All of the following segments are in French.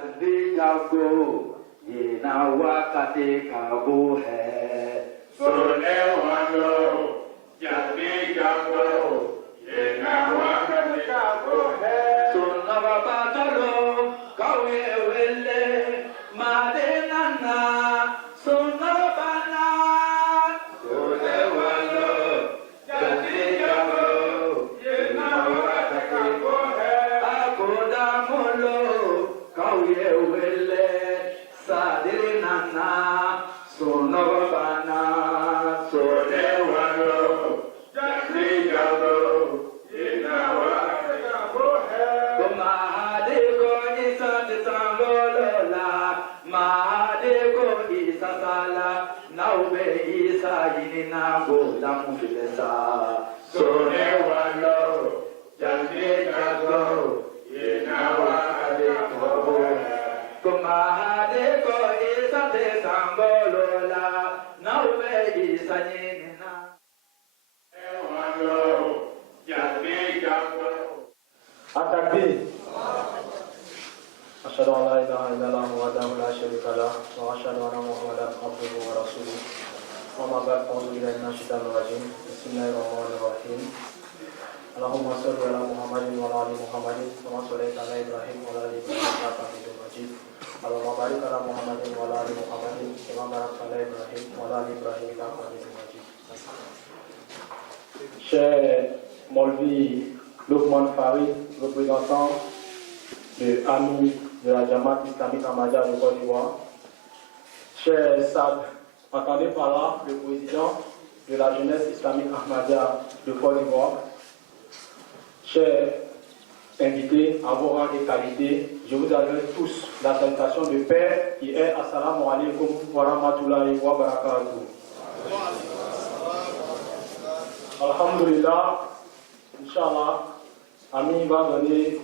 Jaldi jago, yena wakati kabu hai. Sone wano, jaldi jago, yena wakati kabu hai. Sunava batalo, kawe wele, madenana, sunava bana. Sone wano, jaldi jago, yena wakati kabu hai. Akoda molo, kawe wele, sadenana, sunava bana. Sone wano, jaldi jago, yena wakati kabu hai. Mahadeko isa tisangolola, Mahadeko isa sala, Naube isa yinina gola mufilesa. Sone wano, jaldi jago, yena wakati kabu hai. Mahadeko isa tisangolola, Naube isa yinina. Wano, jaldi jago. التكبير أشهد أن لا إله إلا الله وحده لا شريك له وأشهد أن محمدا عبده ورسوله وما بعد أعوذ بالله من الشيطان الرجيم بسم الله الرحمن الرحيم اللهم صل على محمد وعلى آل محمد كما صليت على إبراهيم وعلى آل إبراهيم إنك حميد مجيد اللهم بارك على محمد وعلى آل محمد كما باركت على إبراهيم وعلى آل إبراهيم إنك حميد مجيد. Cher Molvi Lokman Farid, représentant de Amis de la Jamaat islamique Ahmadiyya de Côte d'Ivoire. Cher Sad, entendez par là le président de la jeunesse islamique Ahmadiyya de Côte d'Ivoire. Chers invités à vos rangs et qualités, je vous adresse tous la salutation de paix qui est Assalamu alaikum wa rahmatullahi wa barakatuh. Alhamdulillah, Inch'Allah, Ami va donner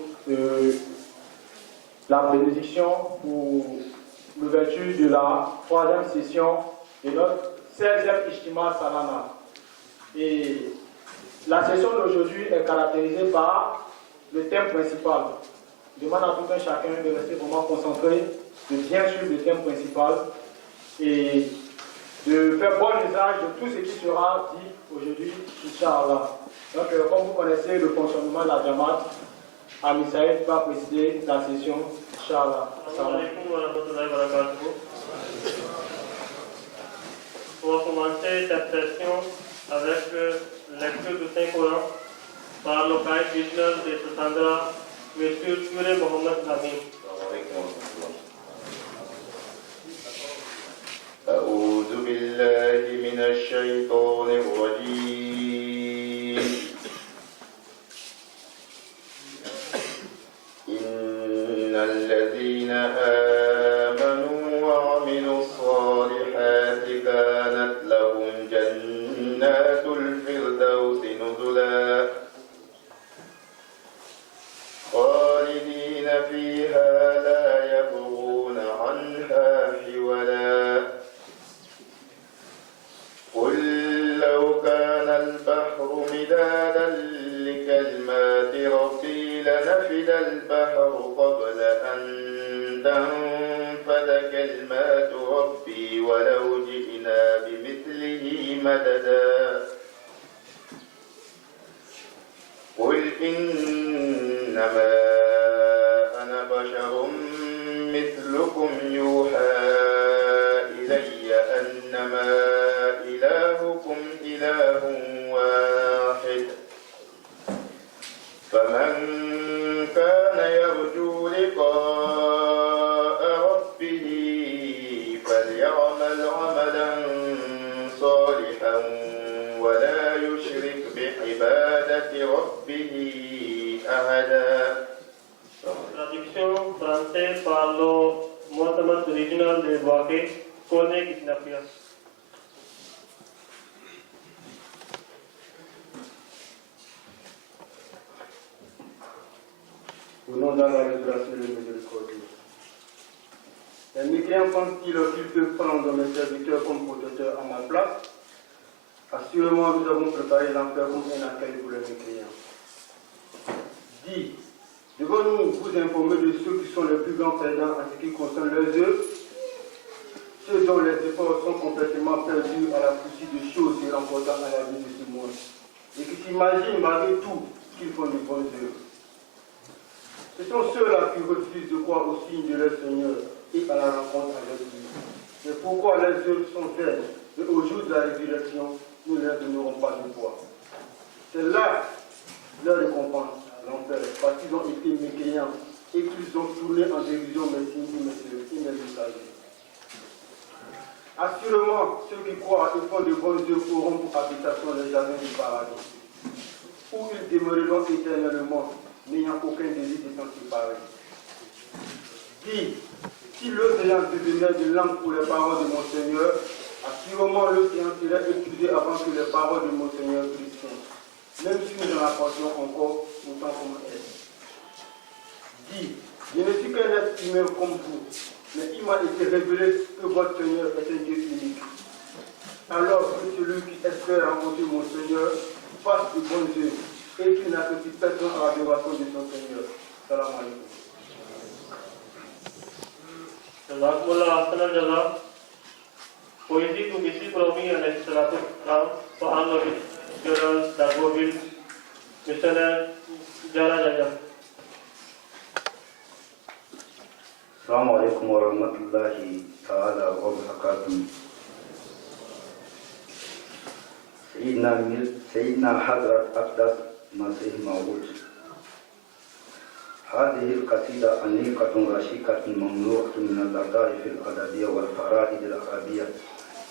la bénédiction pour l'ouverture de la 3e session de notre 16e Ijtima Salana. Et la session d'aujourd'hui est caractérisée par le thème principal. Je demande à tout un chacun de rester vraiment concentré, de bien suivre le thème principal et de faire bon usage de tout ce qui sera dit aujourd'hui, Inch'Allah. Donc, comme vous connaissez le fonctionnement de la Jamaat, Ami Saïd va présider la session, Inch'Allah. Assalamu alaikum wa rahmatullahi wa barakatuh. Pour commencer cette session avec lecture du Saint-Coran par le Qaïd régional de Sassandra, M. Touré Mohamed Amin. أعوذ بالله من الشيطان الرجيم إن الذين آمنوا وعملوا الصالحات كانت لهم جنات الفردوس نزلا خالدين فيها لا يبغون عنها حولا قل لو كان البحر مدادا لكلمات ربي لنفد البحر قبل أن تنفد كلمات ربي ولو جئنا بمثله مددا قل إنما أنا بشر مثلكم يوحى إلي أنما إلهكم إله واحد فمن كان يرجو لقاء ربه فليعمل عملا صالحا ولا يشرك بعبادة ربه أحدا. Traduction français par le Muhammad régional de Boaké, Kone Kisnapia. Au nom d'Allah, le grâce et le miséricordieux. Les mécréants pensent-ils qu'ils peuvent prendre mes serviteurs comme protecteurs à ma place? Assurément, nous avons préparé l'enfer comme un accueil pour les mécréants. Dis, Devons-nous vous informer de ceux qui sont les plus grands perdants en ce qui concerne leurs œuvres, ceux dont les efforts sont complètement perdus à la poursuite de choses et remportant à la vie de ce monde, et qui s'imaginent malgré tout qu'ils font de bonnes œuvres. Ce sont ceux-là qui refusent de croire au signe de leur Seigneur et à la rencontre avec lui. C'est pourquoi leurs œuvres sont vaines, et au jour de la résurrection, nous ne leur donnerons pas de foi. C'est là leur récompense, l'enfer, parce qu'ils ont été mécréants et qu'ils ont tourné en dérision mes signes et mes messagers. Assurément, ceux qui croient et font de bonnes œuvres auront pour habitation les jardins du paradis, où ils demeureront éternellement, n'ayant aucun désir de s'en séparer. Dis, si l'océan devenait de langue pour les paroles de mon Seigneur, assurément l'océan serait épuisé avant que les paroles de mon Seigneur fussent faites, même si nous en apportions encore autant comme elle. Dis, je ne suis qu'un être humain comme vous, mais il m'a été révélé que votre Seigneur est un Dieu unique. Alors que celui qui espère rencontrer mon Seigneur fasse de bonnes œuvres et qu'il n'associe personne à l'adoration de son Seigneur. Salam alaikum. Poésie ou ici promis à l'extrato par le général d'Agoville, missionnaire Jara Jaya. Assalamu alaikum wa rahmatullahi ta'ala wa barakatuh. سيدنا حضرة أقدس مسيح موعود. هذه القصيدة أنيقة رشيقة مملوءة من اللطائف الأدبية والفرائد العربية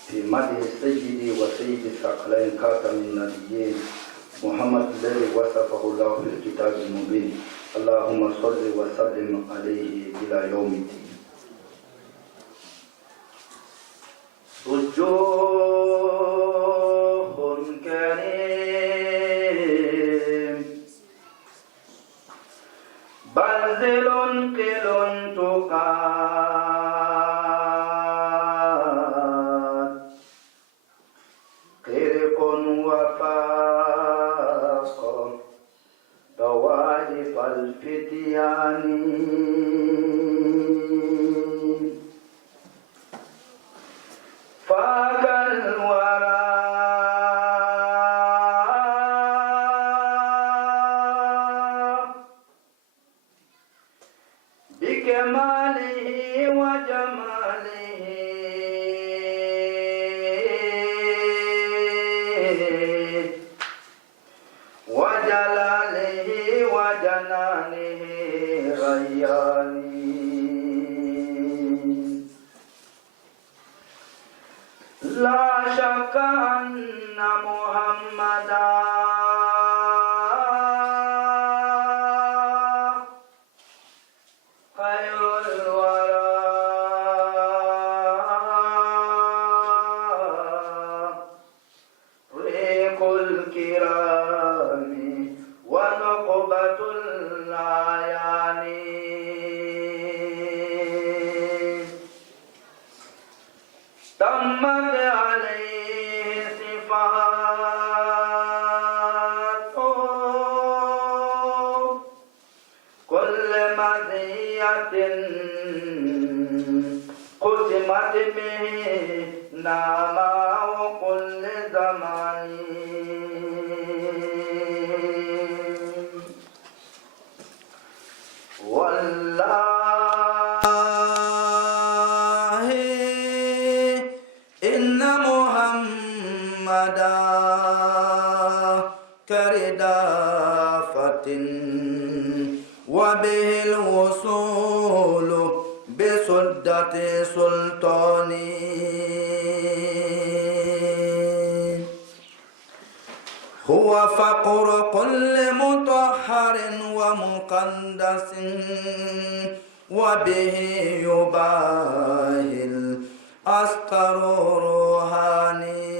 في مدح السيد وسيد الثقلين خاتم النبيين محمد الذي وصفه الله في الكتاب المبين. اللهم صل وسلم عليه إلى يوم الدين. بازل قل تقاد قرق وفاق طوالف الفتيان فاق الورى بكماله وجماله وجلاله وجنانه رياني لا شك أن محمدا تمت عليه صفات كل مزية قسمت به نعماء كل زمان والله كردافة وبه الوصول بسدة سلطاني هو فقر كل مطهر ومقدس وبه يباهي الأسكر روحاني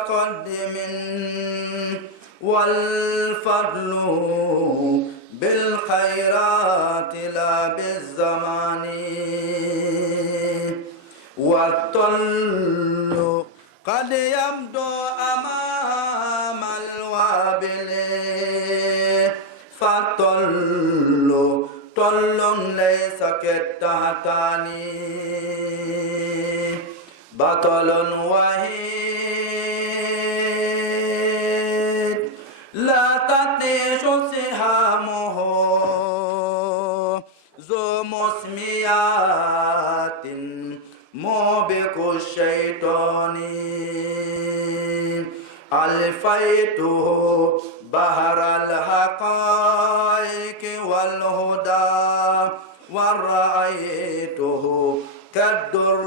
متقدم والفضل بالخيرات لا بالزمان والطل قد يبدو أمام الوابل فالطل طل ليس كالتهتان بطل وحيد لا تطيش سهامه ذو مسميات موبق الشيطان ألفيته بحر الحقائق والهدى ورأيته كالدر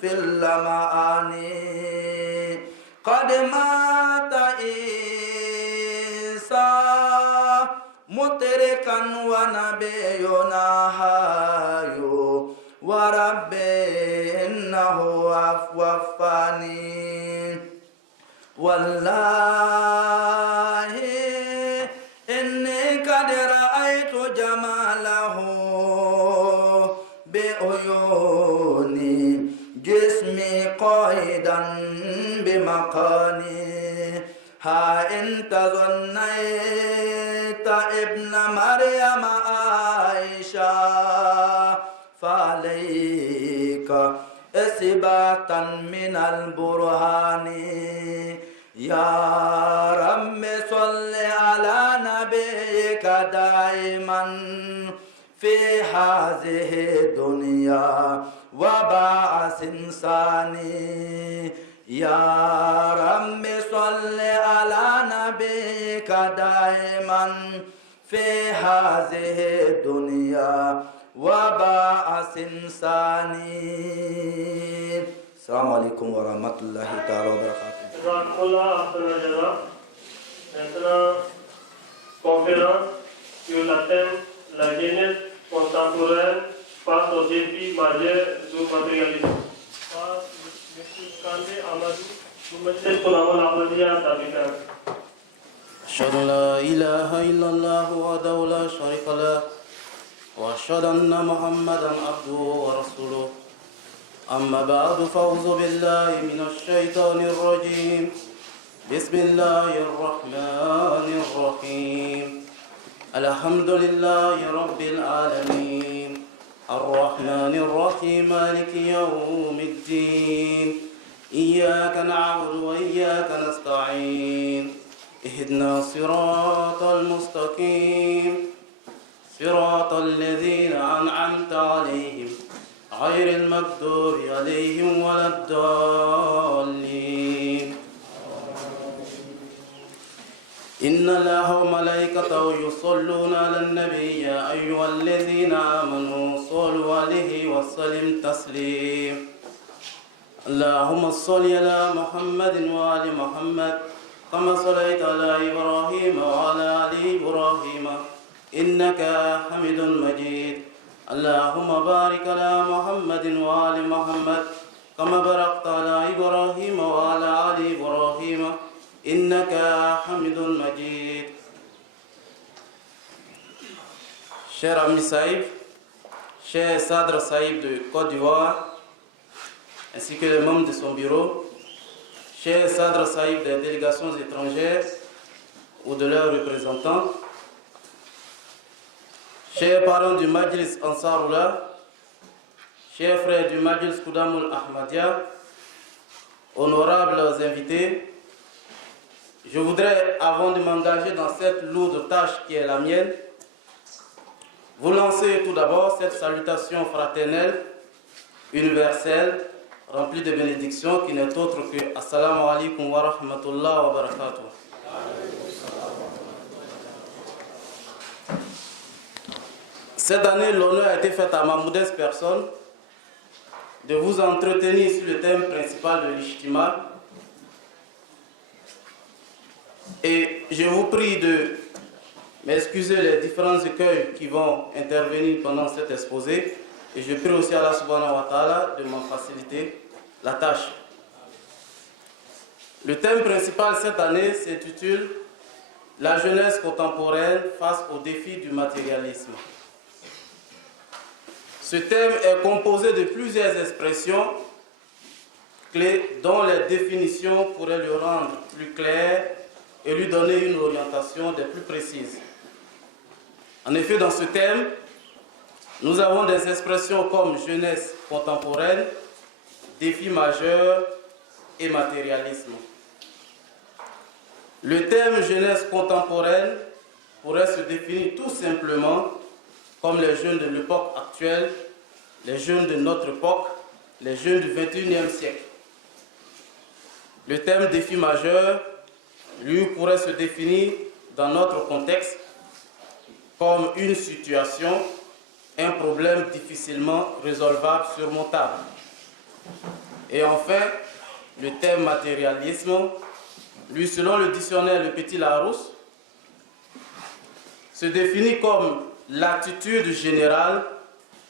في اللمعان قد مات عيسى متركا ونبينا حي وربي إنه وفاني والله إني قد رأيت جماله بعيوني جسمي قائدا بمكاني ها إن تظنيت ابن مريم عائشة فعليك إثباتا من البرهان يا رب صل على نبيك دائما في هذه الدنيا وبعث ثاني يا رب صل على نبيك دائما في هذه الدنيا وبعث ثاني. السلام عليكم ورحمة الله تعالى وبركاته. Maintenant, conférence sur le thème la jeunesse contemporaine face aux défis majeurs du matérialisme. Par M. Kandé Amadou, du Majlis Ulama Ahmadiyya d'Abidjan. أشهد أن لا إله إلا الله وحده لا شريك له وأشهد أن محمدا عبده ورسوله أما بعد فأعوذ بالله من الشيطان الرجيم بسم الله الرحمن الرحيم الحمد لله رب العالمين الرحمن الرحيم مالك يوم الدين إياك نعبد وإياك نستعين اهدنا الصراط المستقيم صراط الذين أنعمت عليهم غير المغضوب عليهم ولا الضالين إن الله وملائكته يصلون على النبي يا أيها الذين آمنوا صلوا عليه وسلم تسليم اللهم صل على محمد وآل محمد كما صليت على إبراهيم وعلى آل إبراهيم إنك حميد مجيد اللهم بارك على محمد وآل محمد كما باركت على إبراهيم وعلى آل إبراهيم إنك حميد مجيد. Cher ami Saïf, cher Sadr Saïf de Côte d'Ivoire, ainsi que les membres de son bureau, cher Sadr Saïf des délégations étrangères ou de leurs représentants, chers parents du Majlis Ansarullah, chers frères du Majlis Koudamul Ahmadiyya, honorables invités, je voudrais, avant de m'engager dans cette lourde tâche qui est la mienne, vous lancer tout d'abord cette salutation fraternelle, universelle, remplie de bénédictions, qui n'est autre que Assalamu alaikum wa rahmatullah wa barakatuh. Cette année, l'honneur a été fait à ma modeste personne de vous entretenir sur le thème principal de l'Ijtima. Et je vous prie de m'excuser les différents écueils qui vont intervenir pendant cet exposé. Et je prie aussi Allah subhanahu wa ta'ala de m'en faciliter la tâche. Le thème principal cette année s'intitule « La jeunesse contemporaine face aux défis du matérialisme ». Ce thème est composé de plusieurs expressions clés dont les définitions pourraient le rendre plus clair et lui donner une orientation des plus précises. En effet, dans ce thème, nous avons des expressions comme jeunesse contemporaine, défis majeurs et matérialisme. Le thème jeunesse contemporaine pourrait se définir tout simplement comme les jeunes de l'époque actuelle, les jeunes de notre époque, les jeunes du XXIe siècle. Le thème défi majeur, lui, pourrait se définir dans notre contexte comme une situation, un problème difficilement résolvable, surmontable. Et enfin, le thème matérialisme, lui, selon le dictionnaire Le Petit Larousse, se définit comme l'attitude générale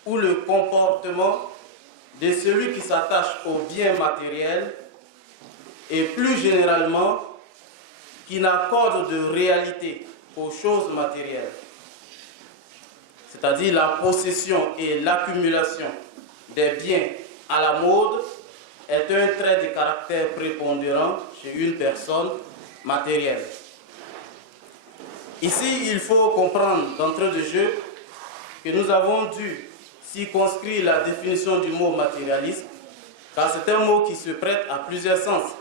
ou le comportement de celui qui s'attache aux biens matériels et plus généralement qui n'accorde de réalité aux choses matérielles, c'est-à-dire la possession et l'accumulation des biens à la mode est un trait de caractère prépondérant chez une personne matérielle. Ici, il faut comprendre d'entrée de jeu que nous avons dû circonscrire la définition du mot matérialisme, car c'est un mot qui se prête à plusieurs sens.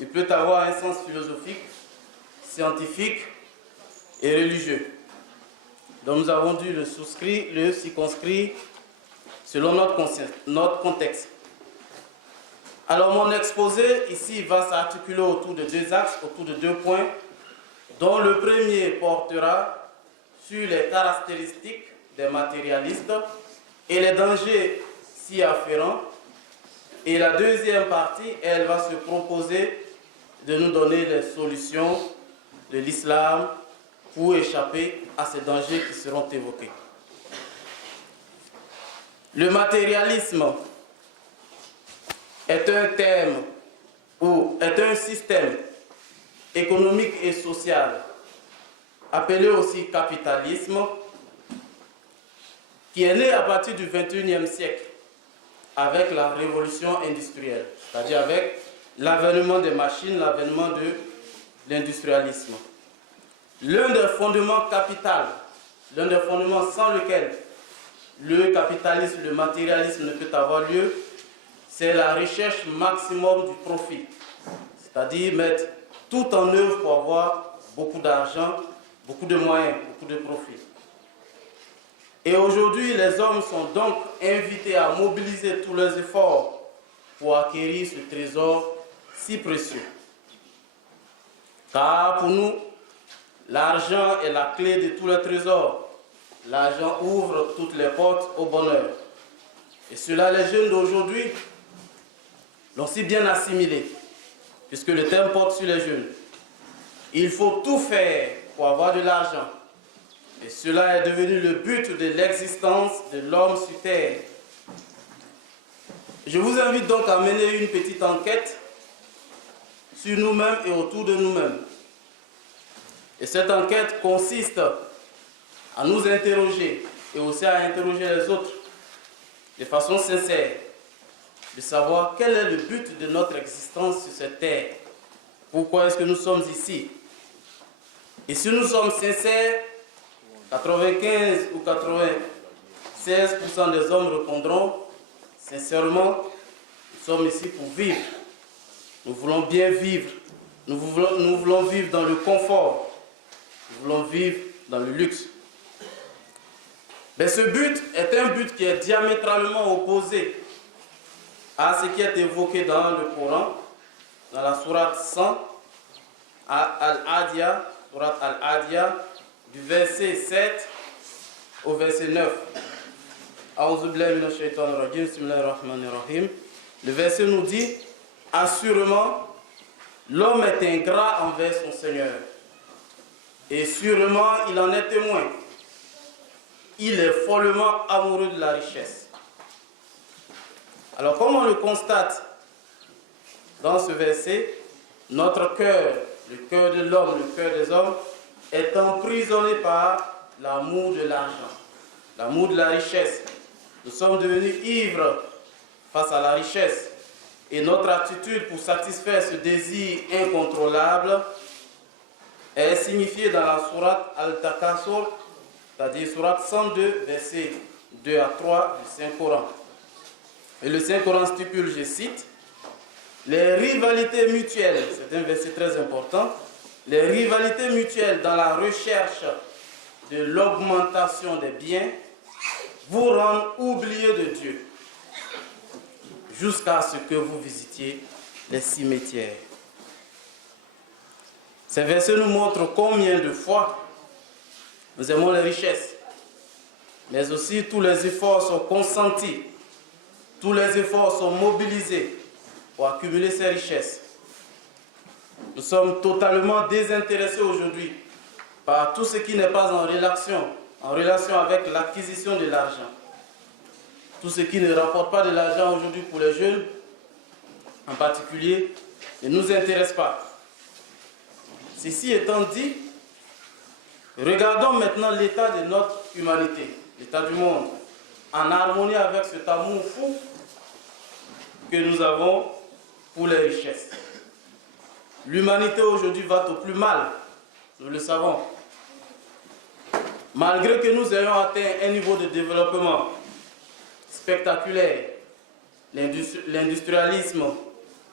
Il peut avoir un sens philosophique, scientifique et religieux. Donc nous avons dû le circonscrire selon notre contexte. Alors mon exposé ici va s'articuler autour de deux axes, autour de deux points, dont le premier portera sur les caractéristiques des matérialistes et les dangers s'y afférents. Et la deuxième partie, elle va se proposer de nous donner les solutions de l'islam pour échapper à ces dangers qui seront évoqués. Le matérialisme est un thème ou est un système économique et social, appelé aussi capitalisme, qui est né à partir du XXIe siècle avec la révolution industrielle, c'est-à-dire avec l'avènement des machines, l'avènement de l'industrialisme. L'un des fondements capitaux, l'un des fondements sans lequel le capitalisme, le matérialisme ne peut avoir lieu, c'est la recherche maximum du profit, c'est-à-dire mettre tout en œuvre pour avoir beaucoup d'argent, beaucoup de moyens, beaucoup de profit. Et aujourd'hui, les hommes sont donc invités à mobiliser tous leurs efforts pour acquérir ce trésor si précieux. Car pour nous, l'argent est la clé de tous les trésors. L'argent ouvre toutes les portes au bonheur. Et cela, les jeunes d'aujourd'hui l'ont si bien assimilé, puisque le thème porte sur les jeunes. Il faut tout faire pour avoir de l'argent. Et cela est devenu le but de l'existence de l'homme sur terre. Je vous invite donc à mener une petite enquête sur nous-mêmes et autour de nous-mêmes. Et cette enquête consiste à nous interroger et aussi à interroger les autres de façon sincère, de savoir quel est le but de notre existence sur cette terre. Pourquoi est-ce que nous sommes ici? Et si nous sommes sincères, 95 ou 96% des hommes répondront sincèrement, nous sommes ici pour vivre. Nous voulons bien vivre. Nous voulons vivre dans le confort. Nous voulons vivre dans le luxe. Mais ce but est un but qui est diamétralement opposé à ce qui est évoqué dans le Coran, dans la sourate 100, Al-Adiyah, sourate Al-Adiyah, du verset 7 au verset 9. Le verset nous dit: assurément, l'homme est ingrat envers son Seigneur, et sûrement il en est témoin. Il est follement amoureux de la richesse. Alors, comme on le constate dans ce verset, notre cœur, le cœur de l'homme, le cœur des hommes, est emprisonné par l'amour de l'argent, l'amour de la richesse. Nous sommes devenus ivres face à la richesse. Et notre attitude pour satisfaire ce désir incontrôlable est signifiée dans la sourate Al-Takasur, c'est-à-dire sourate 102, versets 2 à 3 du Saint-Coran. Et le Saint-Coran stipule, je cite, « Les rivalités mutuelles », c'est un verset très important, « les rivalités mutuelles dans la recherche de l'augmentation des biens vous rendent oublieux de Dieu, jusqu'à ce que vous visitiez les cimetières. » Ces versets nous montrent combien de fois nous aimons les richesses, mais aussi tous les efforts sont consentis, tous les efforts sont mobilisés pour accumuler ces richesses. Nous sommes totalement désintéressés aujourd'hui par tout ce qui n'est pas en relation avec l'acquisition de l'argent. Tout ce qui ne rapporte pas de l'argent aujourd'hui pour les jeunes, en particulier, ne nous intéresse pas. Ceci étant dit, regardons maintenant l'état de notre humanité, l'état du monde, en harmonie avec cet amour fou que nous avons pour les richesses. L'humanité aujourd'hui va au plus mal, nous le savons. Malgré que nous ayons atteint un niveau de développement spectaculaire, l'industrialisme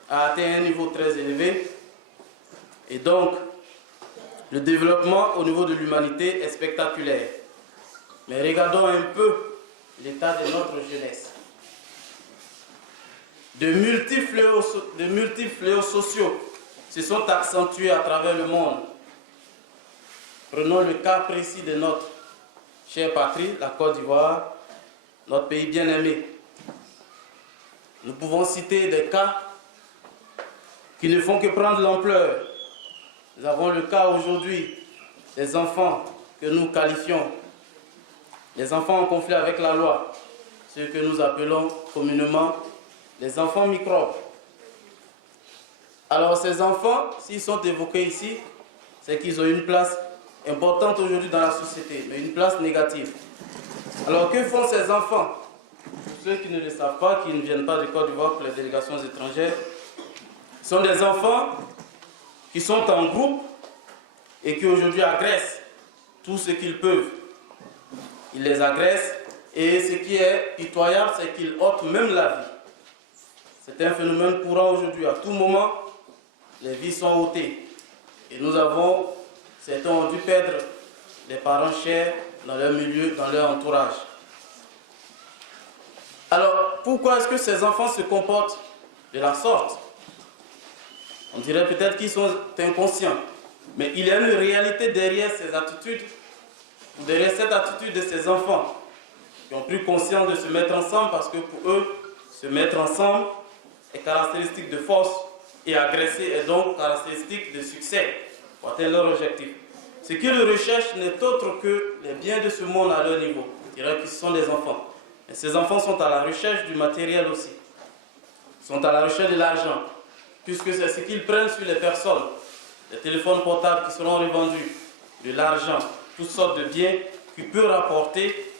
a atteint un niveau très élevé, et donc le développement au niveau de l'humanité est spectaculaire. Mais regardons un peu l'état de notre jeunesse. De multiples fléaux sociaux se sont accentués à travers le monde. Prenons le cas précis de notre chère patrie, la Côte d'Ivoire, notre pays bien-aimé. Nous pouvons citer des cas qui ne font que prendre l'ampleur. Nous avons le cas aujourd'hui des enfants que nous qualifions, les enfants en conflit avec la loi, ceux que nous appelons communément les enfants microbes. Alors ces enfants, s'ils sont évoqués ici, c'est qu'ils ont une place importante aujourd'hui dans la société, mais une place négative. Alors que font ces enfants? Pour ceux qui ne le savent pas, qui ne viennent pas de Côte d'Ivoire pour les délégations étrangères, ce sont des enfants qui sont en groupe et qui aujourd'hui agressent tout ce qu'ils peuvent. Ils les agressent et ce qui est pitoyable, c'est qu'ils ôtent même la vie. C'est un phénomène courant aujourd'hui. À tout moment, les vies sont ôtées. Et certains ont dû perdre des parents chers dans leur milieu, dans leur entourage. Alors, pourquoi est-ce que ces enfants se comportent de la sorte? On dirait peut-être qu'ils sont inconscients. Mais il y a une réalité derrière ces attitudes, derrière cette attitude de ces enfants qui ont pris conscience de se mettre ensemble parce que pour eux, se mettre ensemble est caractéristique de force et agresser est donc caractéristique de succès pour atteindre leur objectif. Ce qu'ils recherchent n'est autre que les biens de ce monde à leur niveau. On dirait qu'ils sont des enfants. Et ces enfants sont à la recherche du matériel aussi. Ils sont à la recherche de l'argent, puisque c'est ce qu'ils prennent sur les personnes. Les téléphones portables qui seront revendus, de l'argent, toutes sortes de biens qui peuvent rapporter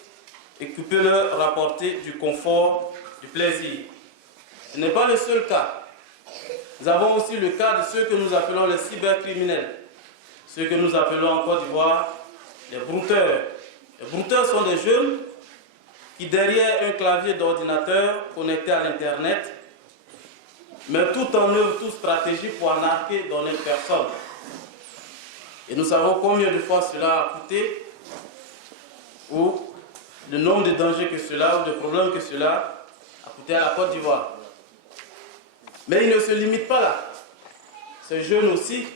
et qui peuvent leur rapporter du confort, du plaisir. Ce n'est pas le seul cas. Nous avons aussi le cas de ceux que nous appelons les cybercriminels, ceux que nous appelons en Côte d'Ivoire les brouteurs. Les brouteurs sont des jeunes qui, derrière un clavier d'ordinateur connecté à l'Internet, mettent tout en œuvre, toute stratégie pour arnaquer dans une personne. Et nous savons combien de fois cela a coûté, ou le nombre de dangers que cela, ou de problèmes que cela a coûté à la Côte d'Ivoire. Mais il ne se limite pas là. Ces jeunes aussi,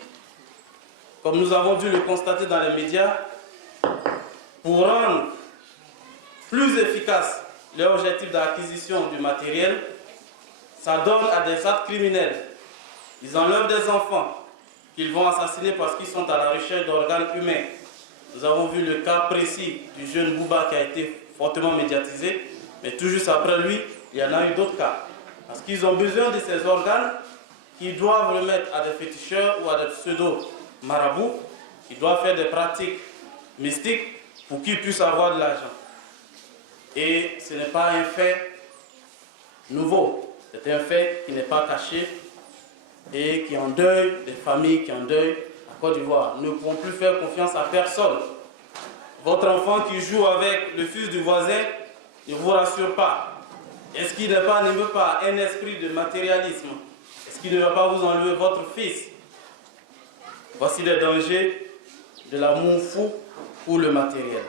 comme nous avons dû le constater dans les médias, pour rendre plus efficace leur objectif d'acquisition du matériel, ça donne à des actes criminels. Ils enlèvent des enfants qu'ils vont assassiner parce qu'ils sont à la recherche d'organes humains. Nous avons vu le cas précis du jeune Bouba qui a été fortement médiatisé, mais tout juste après lui, il y en a eu d'autres cas. Parce qu'ils ont besoin de ces organes qui doivent remettre à des féticheurs ou à des pseudo-marabouts, qui doivent faire des pratiques mystiques pour qu'ils puissent avoir de l'argent. Et ce n'est pas un fait nouveau, c'est un fait qui n'est pas caché et qui endeuille des familles, qui endeuille la Côte d'Ivoire. Nous ne pouvons plus faire confiance à personne. Votre enfant qui joue avec le fils du voisin ne vous rassure pas. Est-ce qu'il ne veut pas un esprit de matérialisme? Est-ce qu'il ne va pas vous enlever votre fils? Voici les dangers de l'amour fou pour le matériel.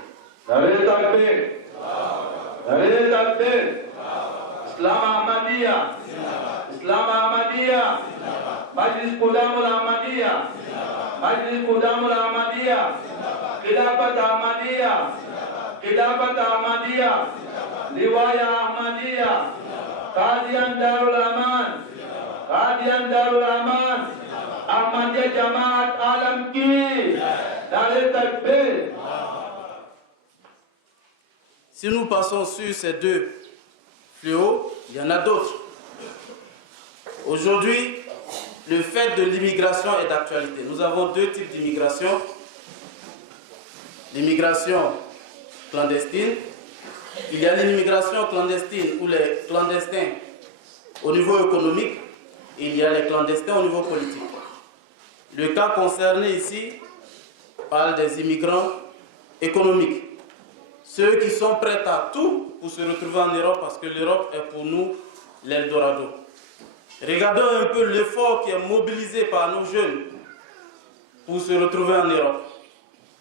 Islam Ahmadiyya, Islam Ahmadiyya, Majlis Qudamul Ahmadiyya, Majlis Qudamul Ahmadiyya, Khilafat Ahmadiyya, Khilafat Ahmadiyya, Liwaya Ahmadiyya, Qadian Darul Aman, Qadian Darul Aman, Ahmadiyya Jamaat Alam Ki, Nare Takbir. Si nous passons sur ces deux fléaux, il y en a d'autres. Aujourd'hui, le fait de l'immigration est d'actualité. Nous avons deux types d'immigration. L'immigration clandestine. Il y a l'immigration clandestine ou les clandestins au niveau économique. Et il y a les clandestins au niveau politique. Le cas concerné ici parle des immigrants économiques. Ceux qui sont prêts à tout pour se retrouver en Europe, parce que l'Europe est pour nous l'Eldorado. Regardons un peu l'effort qui est mobilisé par nos jeunes pour se retrouver en Europe,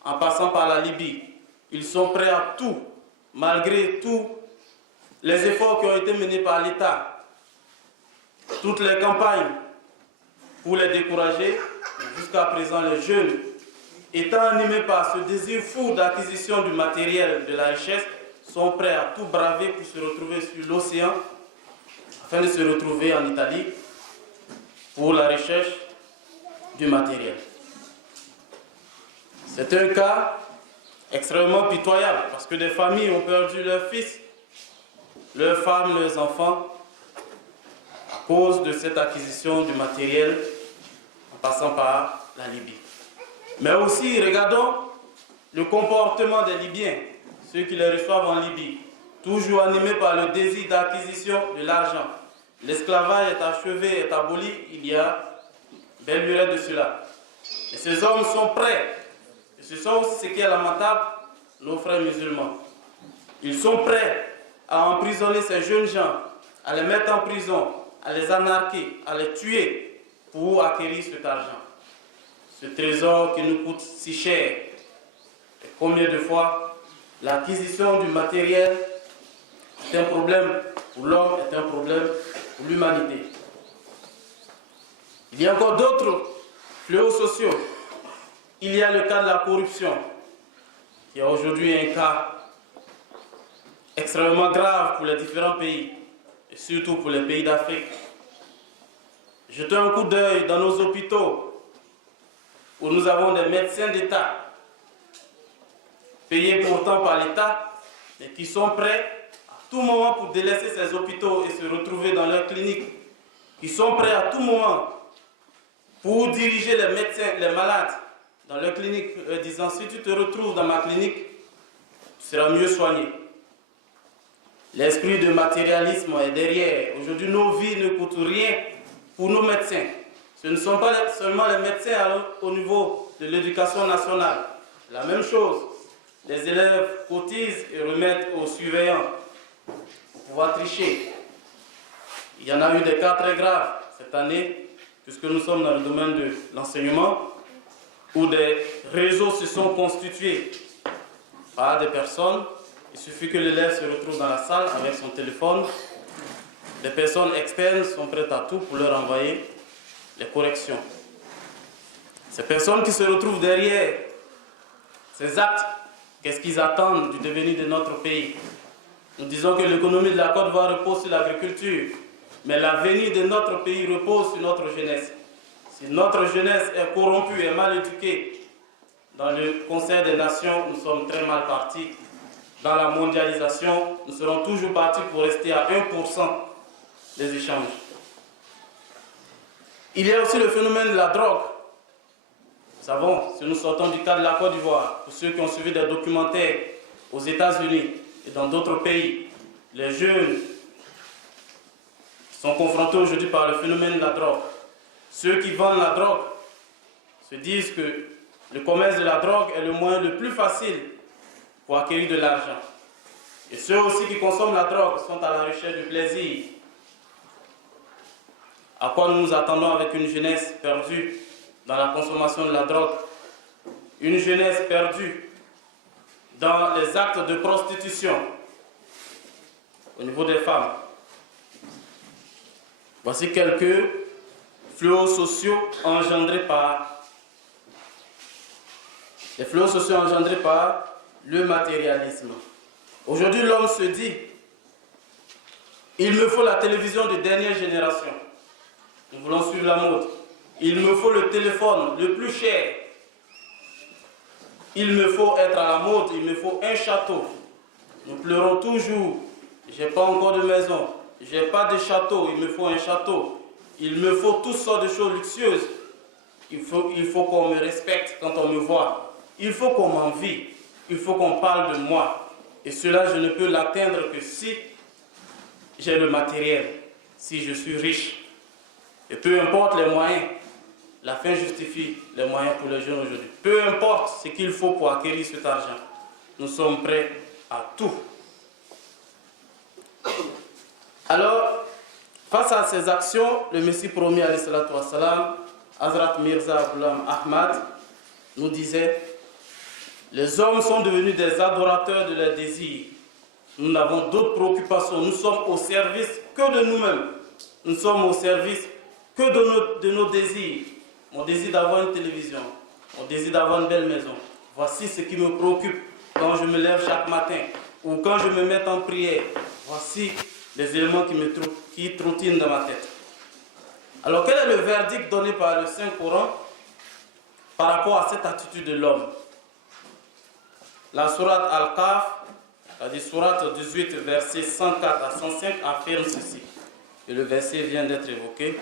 en passant par la Libye. Ils sont prêts à tout, malgré tous les efforts qui ont été menés par l'État, toutes les campagnes pour les décourager. Jusqu'à présent, les jeunes, étant animés par ce désir fou d'acquisition du matériel, de la richesse, sont prêts à tout braver pour se retrouver sur l'océan, afin de se retrouver en Italie pour la recherche du matériel. C'est un cas extrêmement pitoyable parce que des familles ont perdu leurs fils, leurs femmes, leurs enfants à cause de cette acquisition du matériel en passant par la Libye. Mais aussi, regardons le comportement des Libyens, ceux qui les reçoivent en Libye, toujours animés par le désir d'acquisition de l'argent. L'esclavage est achevé, est aboli, il y a belle lurette de cela. Et ces hommes sont prêts, et ce sont aussi ce qui est lamentable, nos frères musulmans. Ils sont prêts à emprisonner ces jeunes gens, à les mettre en prison, à les anarquer, à les tuer pour acquérir cet argent. Ce trésor qui nous coûte si cher. Et combien de fois l'acquisition du matériel est un problème pour l'homme, est un problème pour l'humanité. Il y a encore d'autres fléaux sociaux. Il y a le cas de la corruption, qui est aujourd'hui un cas extrêmement grave pour les différents pays, et surtout pour les pays d'Afrique. Jetons un coup d'œil dans nos hôpitaux, où nous avons des médecins d'État, payés pourtant par l'État, et qui sont prêts à tout moment pour délaisser ces hôpitaux et se retrouver dans leurs cliniques, qui sont prêts à tout moment pour diriger les médecins, les malades, dans leur clinique, disant si tu te retrouves dans ma clinique, tu seras mieux soigné. L'esprit de matérialisme est derrière. Aujourd'hui, nos vies ne coûtent rien pour nos médecins. Ce ne sont pas seulement les médecins au niveau de l'éducation nationale. La même chose, les élèves cotisent et remettent aux surveillants pour pouvoir tricher. Il y en a eu des cas très graves cette année, puisque nous sommes dans le domaine de l'enseignement, où des réseaux se sont constitués par des personnes. Il suffit que l'élève se retrouve dans la salle avec son téléphone. Des personnes externes sont prêtes à tout pour leur envoyer les corrections. Ces personnes qui se retrouvent derrière ces actes, qu'est-ce qu'ils attendent du devenir de notre pays? Nous disons que l'économie de la Côte d'Ivoire repose sur l'agriculture, mais l'avenir de notre pays repose sur notre jeunesse. Si notre jeunesse est corrompue et mal éduquée, dans le concert des nations, nous sommes très mal partis. Dans la mondialisation, nous serons toujours partis pour rester à 1% des échanges. Il y a aussi le phénomène de la drogue. Nous savons, si nous sortons du cas de la Côte d'Ivoire, pour ceux qui ont suivi des documentaires aux États-Unis et dans d'autres pays, les jeunes sont confrontés aujourd'hui par le phénomène de la drogue. Ceux qui vendent la drogue se disent que le commerce de la drogue est le moyen le plus facile pour acquérir de l'argent. Et ceux aussi qui consomment la drogue sont à la recherche du plaisir. À quoi nous nous attendons avec une jeunesse perdue dans la consommation de la drogue, une jeunesse perdue dans les actes de prostitution au niveau des femmes. Voici quelques fléaux sociaux engendrés par le matérialisme. Aujourd'hui, l'homme se dit, il me faut la télévision de dernière génération. Nous voulons suivre la mode. Il me faut le téléphone le plus cher. Il me faut être à la mode, il me faut un château. Nous pleurons toujours, j'ai pas encore de maison, j'ai pas de château, il me faut un château. Il me faut toutes sortes de choses luxueuses. Il faut qu'on me respecte quand on me voit. Il faut qu'on m'envie. Il faut qu'on parle de moi. Et cela, je ne peux l'atteindre que si j'ai le matériel, si je suis riche. Et peu importe les moyens, la fin justifie les moyens pour les jeunes aujourd'hui. Peu importe ce qu'il faut pour acquérir cet argent, nous sommes prêts à tout. Alors, face à ces actions, le Messie promis, alayhi salatu wassalam, Hazrat Mirza Ghulam Ahmad, nous disait: les hommes sont devenus des adorateurs de leurs désirs. Nous n'avons d'autres préoccupations. Nous sommes au service que de nous-mêmes. Nous sommes au service que de nos désirs. Mon désir d'avoir une télévision, mon désir d'avoir une belle maison. Voici ce qui me préoccupe quand je me lève chaque matin ou quand je me mets en prière. Voici les éléments qui trottinent dans ma tête. Alors quel est le verdict donné par le Saint-Coran par rapport à cette attitude de l'homme? La sourate Al-Kahf, c'est-à-dire sourate 18, versets 104 à 105, affirme ceci. Et le verset vient d'être évoqué.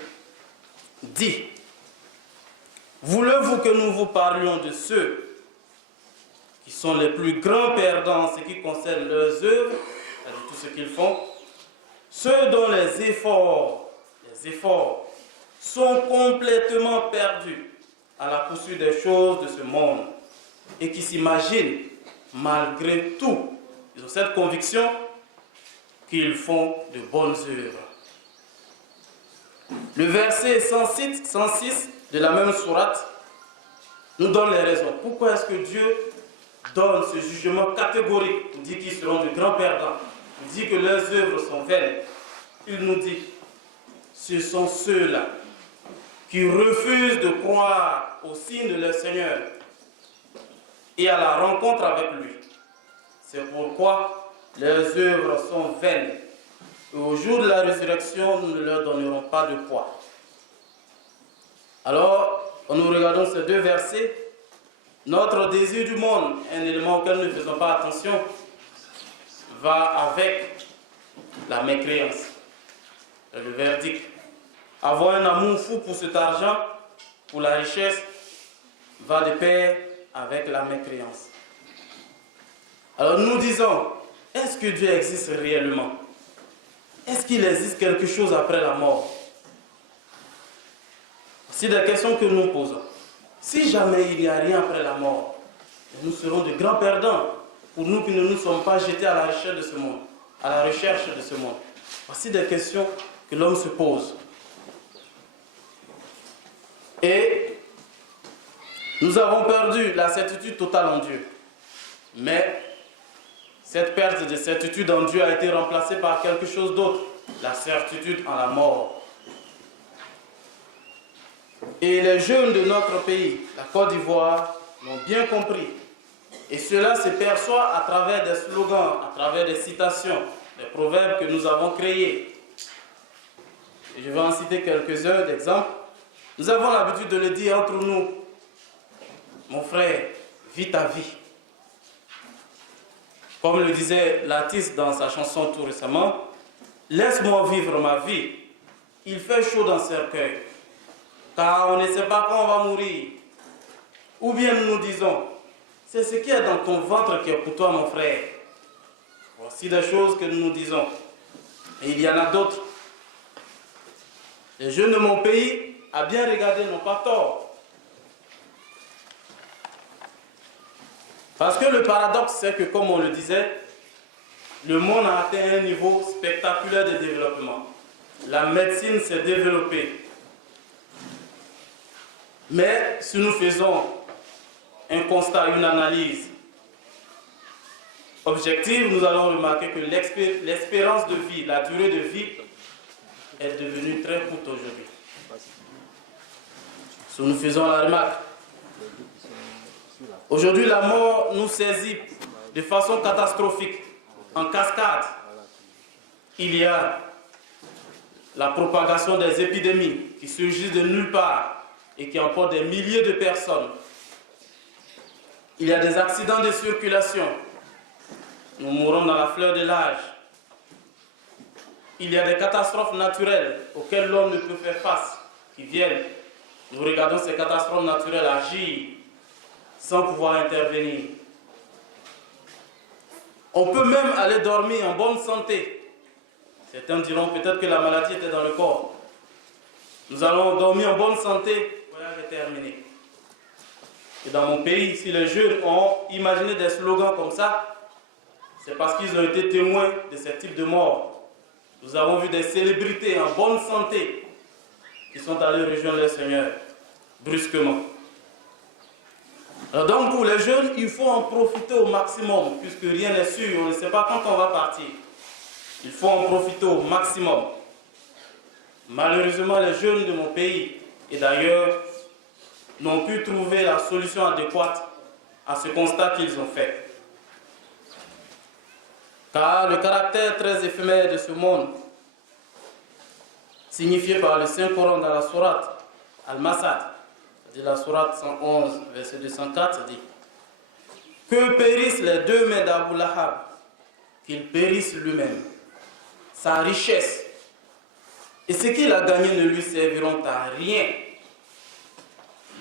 Dit: voulez-vous que nous vous parlions de ceux qui sont les plus grands perdants en ce qui concerne leurs œuvres, c'est-à-dire tout ce qu'ils font, ceux dont les efforts sont complètement perdus à la poursuite des choses de ce monde et qui s'imaginent malgré tout, ils ont cette conviction qu'ils font de bonnes œuvres. Le verset 106 de la même sourate nous donne les raisons. Pourquoi est-ce que Dieu donne ce jugement catégorique? Il dit qu'ils seront de grands perdants. Il dit que leurs œuvres sont vaines. Il nous dit: ce sont ceux-là qui refusent de croire au signe de leur Seigneur et à la rencontre avec lui. C'est pourquoi leurs œuvres sont vaines. Et au jour de la résurrection, nous ne leur donnerons pas de poids. Alors, quand nous regardons ces deux versets, notre désir du monde, un élément auquel nous ne faisons pas attention, va avec la mécréance. Le verdict. Avoir un amour fou pour cet argent, pour la richesse, va de pair avec la mécréance. Alors nous disons, est-ce que Dieu existe réellement? Est-ce qu'il existe quelque chose après la mort? C'est des questions que nous posons. Si jamais il n'y a rien après la mort, nous serons de grands perdants pour nous qui ne nous sommes pas jetés à la recherche de ce monde. À la recherche de ce monde. Voici des questions que l'homme se pose. Et nous avons perdu la certitude totale en Dieu. Mais cette perte de certitude en Dieu a été remplacée par quelque chose d'autre, la certitude en la mort. Et les jeunes de notre pays, la Côte d'Ivoire, l'ont bien compris. Et cela se perçoit à travers des slogans, à travers des citations, des proverbes que nous avons créés. Et je vais en citer quelques-uns d'exemples. Nous avons l'habitude de le dire entre nous: mon frère, vis ta vie. Comme le disait l'artiste dans sa chanson tout récemment, laisse-moi vivre ma vie. Il fait chaud dans ce cercueil. car on ne sait pas quand on va mourir. Ou bien nous nous disons, c'est ce qui est dans ton ventre qui est pour toi, mon frère. Voici des choses que nous nous disons. Et il y en a d'autres. Les jeunes de mon pays, à bien regarder, n'ont pas tort. Parce que le paradoxe, c'est que, comme on le disait, le monde a atteint un niveau spectaculaire de développement. La médecine s'est développée. Mais si nous faisons un constat, une analyse objective, nous allons remarquer que l'espérance de vie, la durée de vie est devenue très courte aujourd'hui. Si nous faisons la remarque, aujourd'hui la mort nous saisit de façon catastrophique, en cascade. Il y a la propagation des épidémies qui surgissent de nulle part et qui emportent des milliers de personnes. Il y a des accidents de circulation. Nous mourons dans la fleur de l'âge. Il y a des catastrophes naturelles auxquelles l'homme ne peut faire face, qui viennent. Nous regardons ces catastrophes naturelles agir sans pouvoir intervenir. On peut même aller dormir en bonne santé. Certains diront peut-être que la maladie était dans le corps. Nous allons dormir en bonne santé, voyage est terminé. Et dans mon pays, si les jeunes ont imaginé des slogans comme ça, c'est parce qu'ils ont été témoins de ce type de mort. Nous avons vu des célébrités en bonne santé qui sont allés rejoindre le Seigneur brusquement. Alors donc pour les jeunes, il faut en profiter au maximum, puisque rien n'est sûr, on ne sait pas quand on va partir. Il faut en profiter au maximum. Malheureusement, les jeunes de mon pays, et d'ailleurs, n'ont pu trouver la solution adéquate à ce constat qu'ils ont fait. Car le caractère très éphémère de ce monde, signifié par le Saint-Coran dans la sourate Al-Masad, de la sourate 111, verset 204, dit que périssent les deux mains d'Abu Lahab, qu'il périsse lui-même. Sa richesse et ce qu'il a gagné ne lui serviront à rien.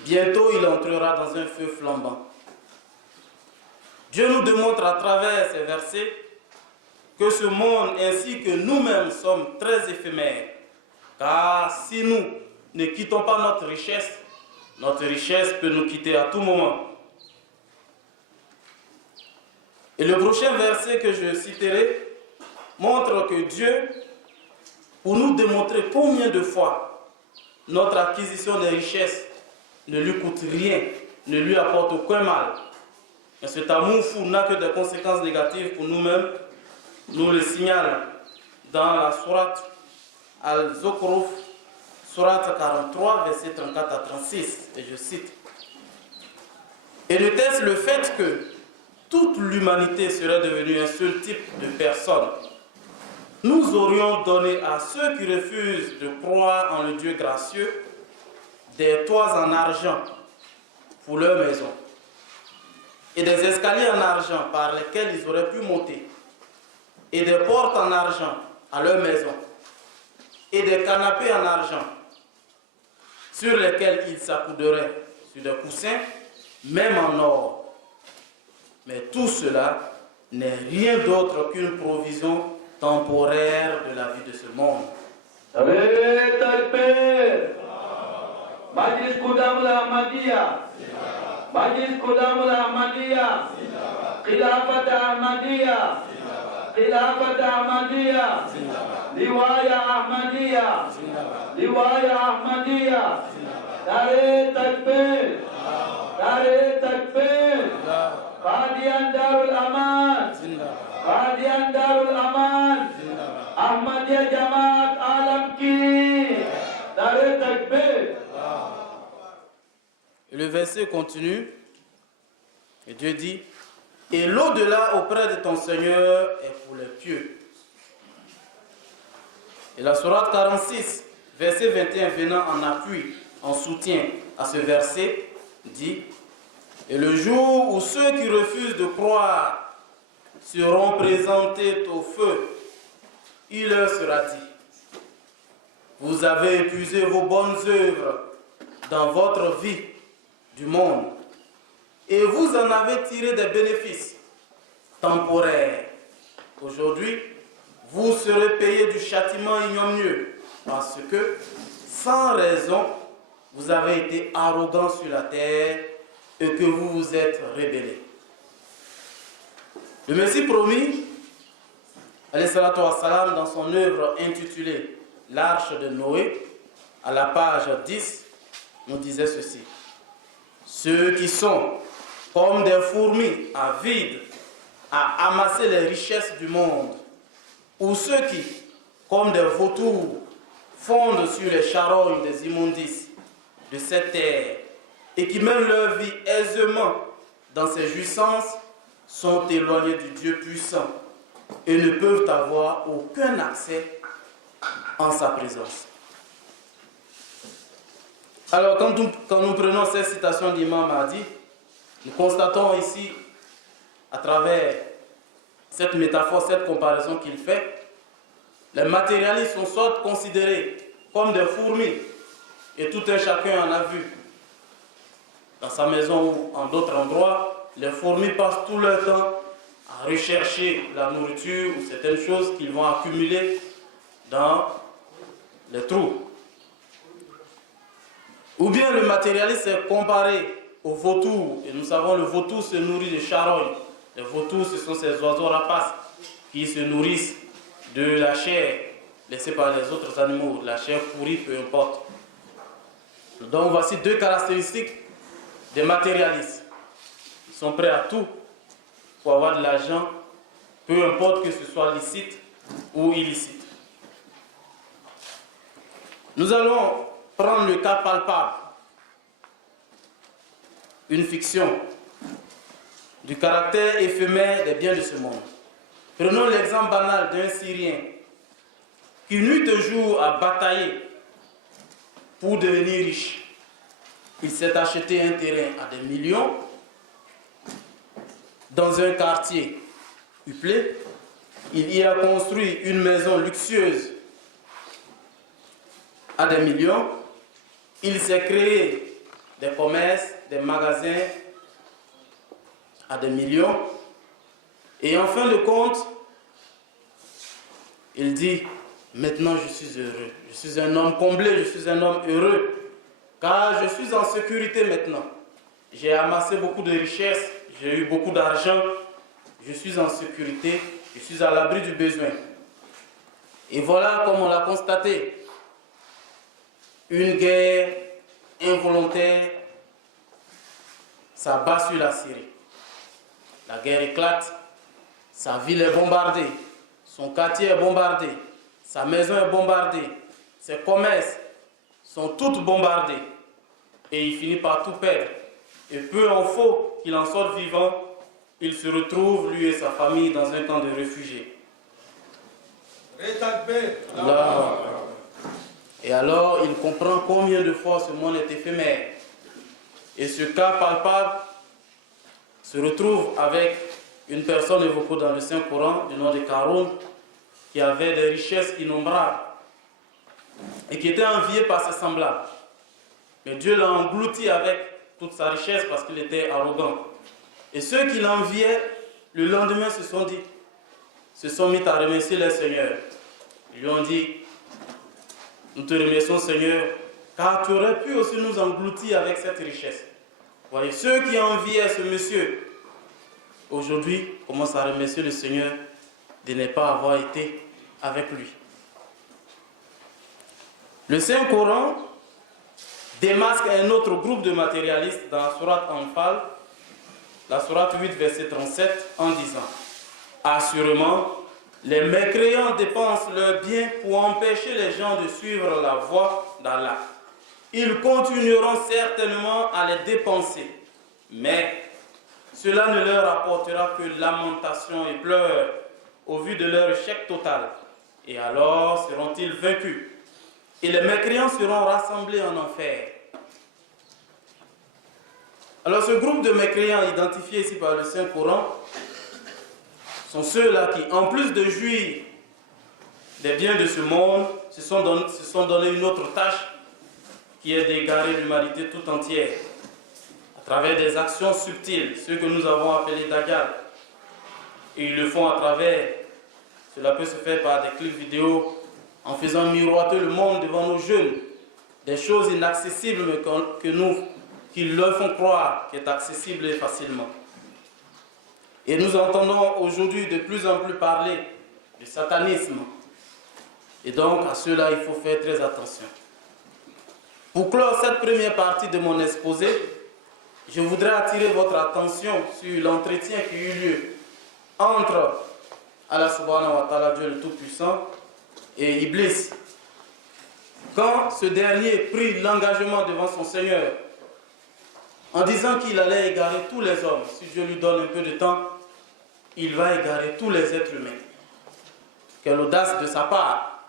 Bientôt, il entrera dans un feu flambant. Dieu nous démontre à travers ces versets que ce monde ainsi que nous-mêmes sommes très éphémères. Car si nous ne quittons pas notre richesse peut nous quitter à tout moment. Et le prochain verset que je citerai montre que Dieu, pour nous démontrer combien de fois notre acquisition des richesses ne lui coûte rien, ne lui apporte aucun mal. Et cet amour fou n'a que des conséquences négatives pour nous-mêmes, nous le signale dans la sourate Al-Zukhruf, sourate 43, versets 34 à 36, et je cite. Et n'était-ce le fait que toute l'humanité serait devenue un seul type de personne, nous aurions donné à ceux qui refusent de croire en le Dieu gracieux des toits en argent pour leur maison et des escaliers en argent par lesquels ils auraient pu monter et des portes en argent à leur maison et des canapés en argent sur lesquels ils s'accouderaient sur des coussins, même en or. Mais tout cela n'est rien d'autre qu'une provision temporaire de la vie de ce monde. Majlis Qudamul Ahmadiyya, Majlis Qudamul Ahmadiyya, Khilafat Ahmadiyya, Khilafat Ahmadiyya, Liwaya Ahmadiyya, Liwaya Ahmadiyya, Nare Takbir, Nare Takbir, Qadian Darul Aman, Qadian Darul Aman, Ahmadiyya Jamaat Alam Ki, Nare Takbir. Et le verset continue, et Dieu dit, et l'au-delà auprès de ton Seigneur est pour les pieux. Et la sourate 46, verset 21 venant en appui, en soutien à ce verset, dit, et le jour où ceux qui refusent de croire seront présentés au feu, il leur sera dit, vous avez épuisé vos bonnes œuvres dans votre vie du monde et vous en avez tiré des bénéfices temporaires. Aujourd'hui, vous serez payé du châtiment ignominieux parce que, sans raison, vous avez été arrogant sur la terre et que vous vous êtes rebellés. Le Messie promis, alayhi salatu wassalam, dans son œuvre intitulée L'Arche de Noé, à la page 10, nous disait ceci. Ceux qui sont comme des fourmis avides à amasser les richesses du monde, ou ceux qui, comme des vautours, fondent sur les charognes des immondices de cette terre et qui mènent leur vie aisément dans ses jouissances, sont éloignés du Dieu puissant et ne peuvent avoir aucun accès en sa présence. Alors, quand nous prenons cette citation d'Imam Mahdi, nous constatons ici, à travers cette métaphore, cette comparaison qu'il fait, les matérialistes sont soit considérés comme des fourmis, et tout un chacun en a vu. Dans sa maison ou en d'autres endroits, les fourmis passent tout leur temps à rechercher la nourriture ou certaines choses qu'ils vont accumuler dans les trous. Ou bien le matérialiste est comparé au vautour, et nous savons le vautour se nourrit de charognes. Les vautours, ce sont ces oiseaux rapaces qui se nourrissent de la chair laissée par les autres animaux, de la chair pourrie, peu importe. Donc voici deux caractéristiques des matérialistes. Ils sont prêts à tout pour avoir de l'argent, peu importe que ce soit licite ou illicite. Nous allons prendre le cas palpable, une fiction du caractère éphémère des biens de ce monde. Prenons l'exemple banal d'un Syrien qui nuit et jour a bataillé pour devenir riche. Il s'est acheté un terrain à des millions dans un quartier huppé. Il y a construit une maison luxueuse à des millions. Il s'est créé des commerces, des magasins à des millions. Et en fin de compte, il dit, maintenant je suis heureux. Je suis un homme comblé, je suis un homme heureux. Car je suis en sécurité maintenant. J'ai amassé beaucoup de richesses, j'ai eu beaucoup d'argent. Je suis en sécurité, je suis à l'abri du besoin. Et voilà, comme on l'a constaté, une guerre involontaire s'abat sur la Syrie. La guerre éclate, sa ville est bombardée, son quartier est bombardé, sa maison est bombardée, ses commerces sont tous bombardés. Et il finit par tout perdre. Et peu en faut qu'il en sorte vivant, il se retrouve, lui et sa famille, dans un camp de réfugiés. Là. Et alors, il comprend combien de fois ce monde est éphémère. Et ce cas palpable se retrouve avec une personne évoquée dans le Saint-Coran, du nom de Karoun, qui avait des richesses innombrables et qui était envié par ses semblables. Mais Dieu l'a englouti avec toute sa richesse parce qu'il était arrogant. Et ceux qui l'enviaient, le lendemain se sont mis à remercier le Seigneur. Ils lui ont dit, nous te remercions Seigneur, car tu aurais pu aussi nous engloutir avec cette richesse. Voyez, ceux qui enviaient ce monsieur, aujourd'hui, commencent à remercier le Seigneur de ne pas avoir été avec lui. Le Saint-Coran démasque un autre groupe de matérialistes dans la sourate Anfal, la sourate 8, verset 37, en disant « Assurément, les mécréants dépensent leurs biens pour empêcher les gens de suivre la voie d'Allah. Ils continueront certainement à les dépenser, mais cela ne leur apportera que lamentation et pleurs au vu de leur échec total. Et alors seront-ils vaincus, et les mécréants seront rassemblés en enfer. » Alors ce groupe de mécréants identifiés ici par le Saint-Coran sont ceux-là qui, en plus de jouir des biens de ce monde, se sont donné une autre tâche, qui est d'égarer l'humanité tout entière à travers des actions subtiles, ce que nous avons appelé dagal. Et ils le font à travers, cela peut se faire par des clips vidéo, en faisant miroiter le monde devant nos jeunes, des choses inaccessibles mais qui leur font croire qu'est accessible et facilement. Et nous entendons aujourd'hui de plus en plus parler du satanisme. Et donc à cela il faut faire très attention. Pour clore cette première partie de mon exposé, je voudrais attirer votre attention sur l'entretien qui eut lieu entre Allah subhanahu wa ta'ala, Dieu le Tout-Puissant, et Iblis. Quand ce dernier prit l'engagement devant son Seigneur, en disant qu'il allait égarer tous les hommes, si Dieu lui donne un peu de temps, il va égarer tous les êtres humains. Quelle audace de sa part!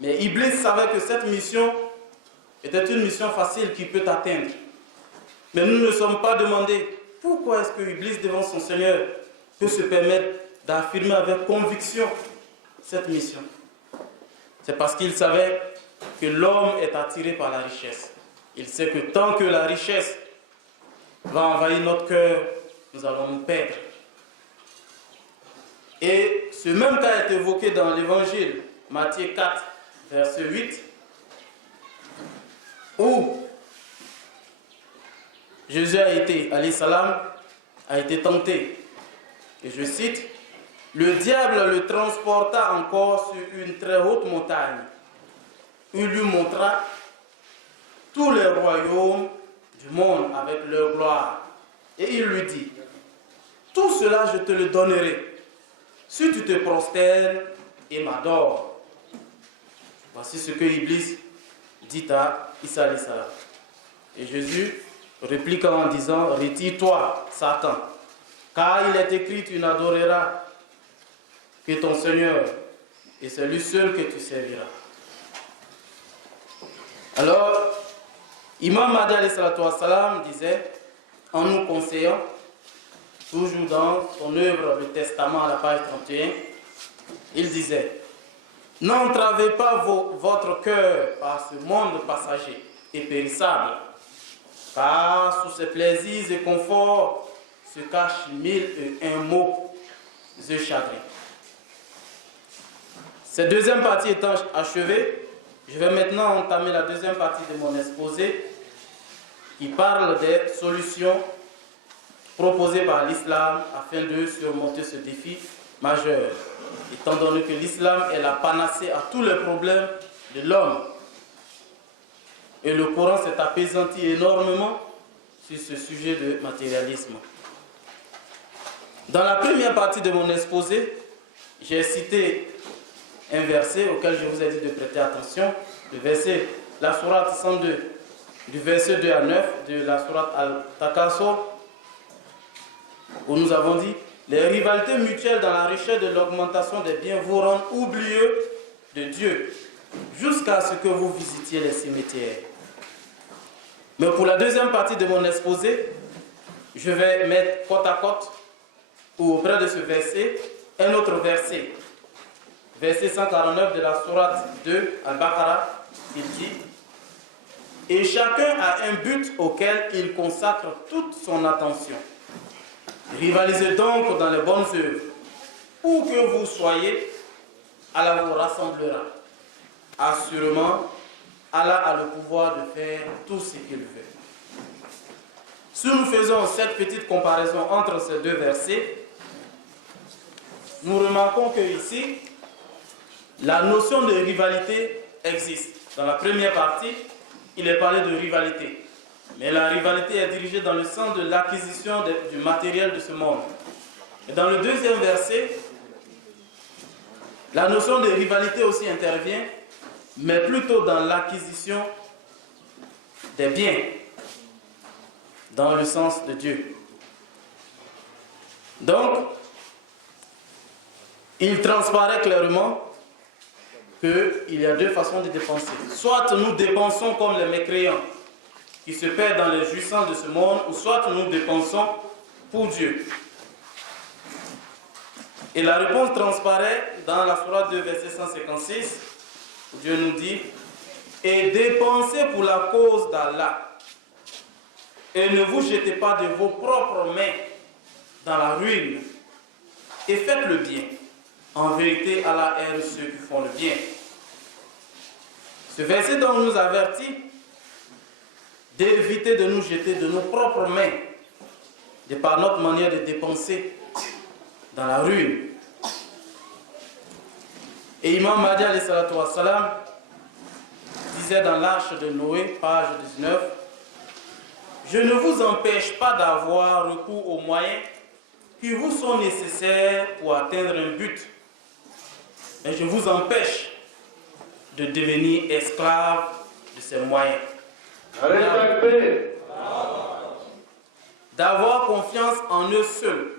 Mais Iblis savait que cette mission était une mission facile qu'il peut atteindre. Mais nous ne sommes pas demandés pourquoi est-ce que Iblis devant son Seigneur peut se permettre d'affirmer avec conviction cette mission. C'est parce qu'il savait que l'homme est attiré par la richesse. Il sait que tant que la richesse va envahir notre cœur, nous allons nous perdre. Et ce même cas est évoqué dans l'évangile Matthieu 4, verset 8, où Jésus alayhi salam, a été tenté. Et je cite, « Le diable le transporta encore sur une très haute montagne. Il lui montra tous les royaumes du monde avec leur gloire. Et il lui dit, tout cela je te le donnerai, si tu te prosternes et m'adores. » Voici ce que Iblis dit à Isa alayhi salam. Et Jésus réplique en disant, retire-toi, Satan, car il est écrit, tu n'adoreras que ton Seigneur, et c'est lui seul que tu serviras. Alors, Imam Mahdi alayhi salatu wassalam disait, en nous conseillant, toujours dans son œuvre Le Testament à la page 31, il disait, n'entravez pas votre cœur par ce monde passager et périssable, car sous ses plaisirs et conforts se cachent 1001 maux et chagrins. Cette deuxième partie étant achevée, je vais maintenant entamer la deuxième partie de mon exposé qui parle des solutions proposées par l'islam afin de surmonter ce défi majeur, étant donné que l'islam est la panacée à tous les problèmes de l'homme. Et le Coran s'est apaisanti énormément sur ce sujet de matérialisme. Dans la première partie de mon exposé, j'ai cité un verset auquel je vous ai dit de prêter attention, le verset, la sourate 102, du verset 2 à 9 de la sourate Al-Takasur, où nous avons dit, les rivalités mutuelles dans la recherche de l'augmentation des biens vous rendent oublieux de Dieu, jusqu'à ce que vous visitiez les cimetières. Mais pour la deuxième partie de mon exposé, je vais mettre côte à côte, ou auprès de ce verset, un autre verset. Verset 149 de la sourate 2 Al-Baqarah, il dit, et chacun a un but auquel il consacre toute son attention. Rivalisez donc dans les bonnes œuvres. Où que vous soyez, Allah vous rassemblera. Assurément, Allah a le pouvoir de faire tout ce qu'il veut. Si nous faisons cette petite comparaison entre ces deux versets, nous remarquons que ici, la notion de rivalité existe. Dans la première partie, il est parlé de rivalité. Mais la rivalité est dirigée dans le sens de l'acquisition du matériel de ce monde. Et dans le deuxième verset, la notion de rivalité aussi intervient, mais plutôt dans l'acquisition des biens, dans le sens de Dieu. Donc, il transparaît clairement qu'il y a deux façons de dépenser. Soit nous dépensons comme les mécréants, qui se perdent dans les jouissances de ce monde, ou soit nous dépensons pour Dieu. Et la réponse transparaît dans la sourate 2, verset 156, où Dieu nous dit, et dépensez pour la cause d'Allah. Et ne vous jetez pas de vos propres mains dans la ruine. Et faites le bien. En vérité, Allah aime ceux qui font le bien. Ce verset donc nous avertit d'éviter de nous jeter de nos propres mains, de par notre manière de dépenser dans la ruine. Et Imam Mahdi alayhi salatu wassalam disait dans l'Arche de Noé, page 19, « Je ne vous empêche pas d'avoir recours aux moyens qui vous sont nécessaires pour atteindre un but, mais je vous empêche de devenir esclave de ces moyens. » D'avoir confiance en eux seuls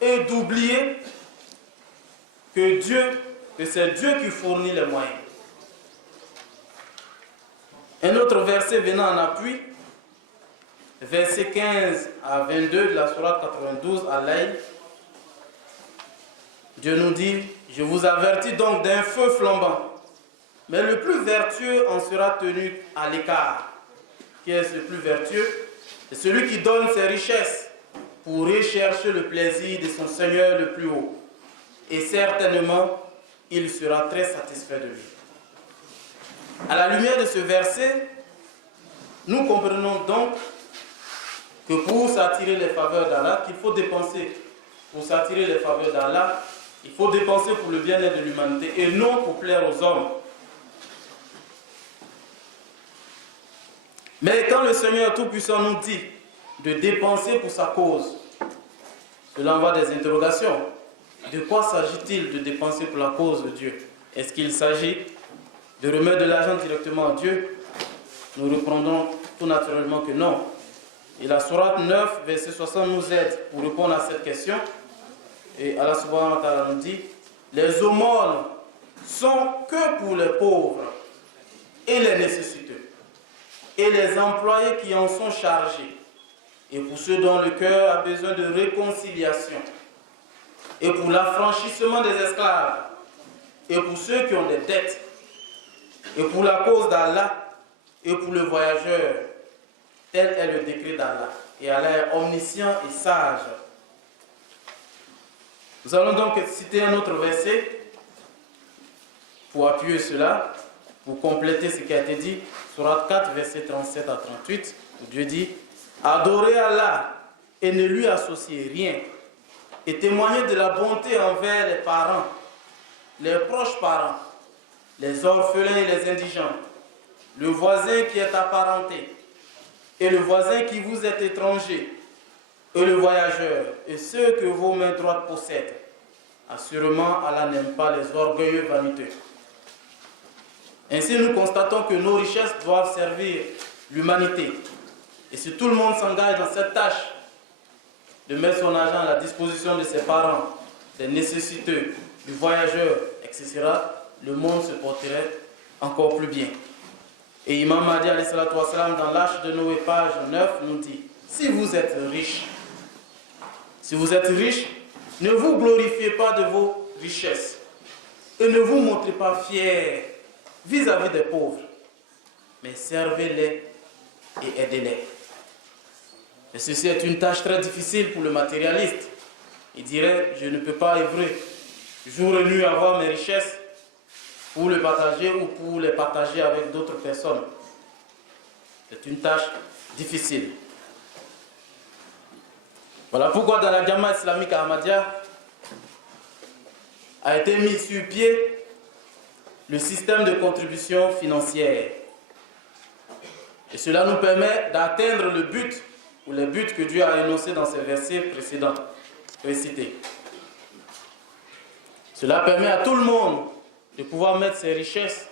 et d'oublier que c'est Dieu qui fournit les moyens. Un autre verset venant en appui, verset 15 à 22 de la sourate 92 à l'Aïd, Dieu nous dit, je vous avertis donc d'un feu flambant, mais le plus vertueux en sera tenu à l'écart. Qui est ce plus vertueux? C'est celui qui donne ses richesses pour rechercher le plaisir de son Seigneur le plus haut. Et certainement, il sera très satisfait de lui. À la lumière de ce verset, nous comprenons donc que pour s'attirer les faveurs d'Allah, qu'il faut dépenser. Pour s'attirer les faveurs d'Allah, il faut dépenser pour le bien-être de l'humanité et non pour plaire aux hommes. Mais quand le Seigneur Tout-Puissant nous dit de dépenser pour sa cause, cela envoie des interrogations. De quoi s'agit-il de dépenser pour la cause de Dieu? Est-ce qu'il s'agit de remettre de l'argent directement à Dieu? Nous répondons tout naturellement que non. Et la sourate 9, verset 60 nous aide pour répondre à cette question. Et Allah subhanahu wa ta'ala nous dit, les aumônes sont que pour les pauvres et les nécessiteux, et les employés qui en sont chargés, et pour ceux dont le cœur a besoin de réconciliation, et pour l'affranchissement des esclaves, et pour ceux qui ont des dettes, et pour la cause d'Allah, et pour le voyageur. Tel est le décret d'Allah. Et Allah est omniscient et sage. Nous allons donc citer un autre verset pour appuyer cela, pour compléter ce qui a été dit. Sourate 4, verset 37 à 38, où Dieu dit, « Adorez Allah et ne lui associez rien, et témoignez de la bonté envers les parents, les proches parents, les orphelins et les indigents, le voisin qui est apparenté, et le voisin qui vous est étranger, et le voyageur, et ceux que vos mains droites possèdent. Assurément, Allah n'aime pas les orgueilleux vaniteux. » Ainsi, nous constatons que nos richesses doivent servir l'humanité. Et si tout le monde s'engage dans cette tâche de mettre son argent à la disposition de ses parents, des nécessiteux, du voyageur, etc., le monde se porterait encore plus bien. Et Imam Mahdi alayhi salatu wassalam, dans l'Arche de Noé, page 9, nous dit, si vous êtes riche, ne vous glorifiez pas de vos richesses et ne vous montrez pas fiers vis-à-vis des pauvres, mais servez-les et aidez-les. Et ceci est une tâche très difficile pour le matérialiste. Il dirait, je ne peux pas œuvrer jour et nuit avoir mes richesses pour les partager ou pour les partager avec d'autres personnes. C'est une tâche difficile. Voilà pourquoi dans la Jama islamique Ahmadiyya a été mis sur pied le système de contribution financière. Et cela nous permet d'atteindre le but, ou les buts que Dieu a énoncés dans ces versets précédents, précités. Cela permet à tout le monde de pouvoir mettre ses richesses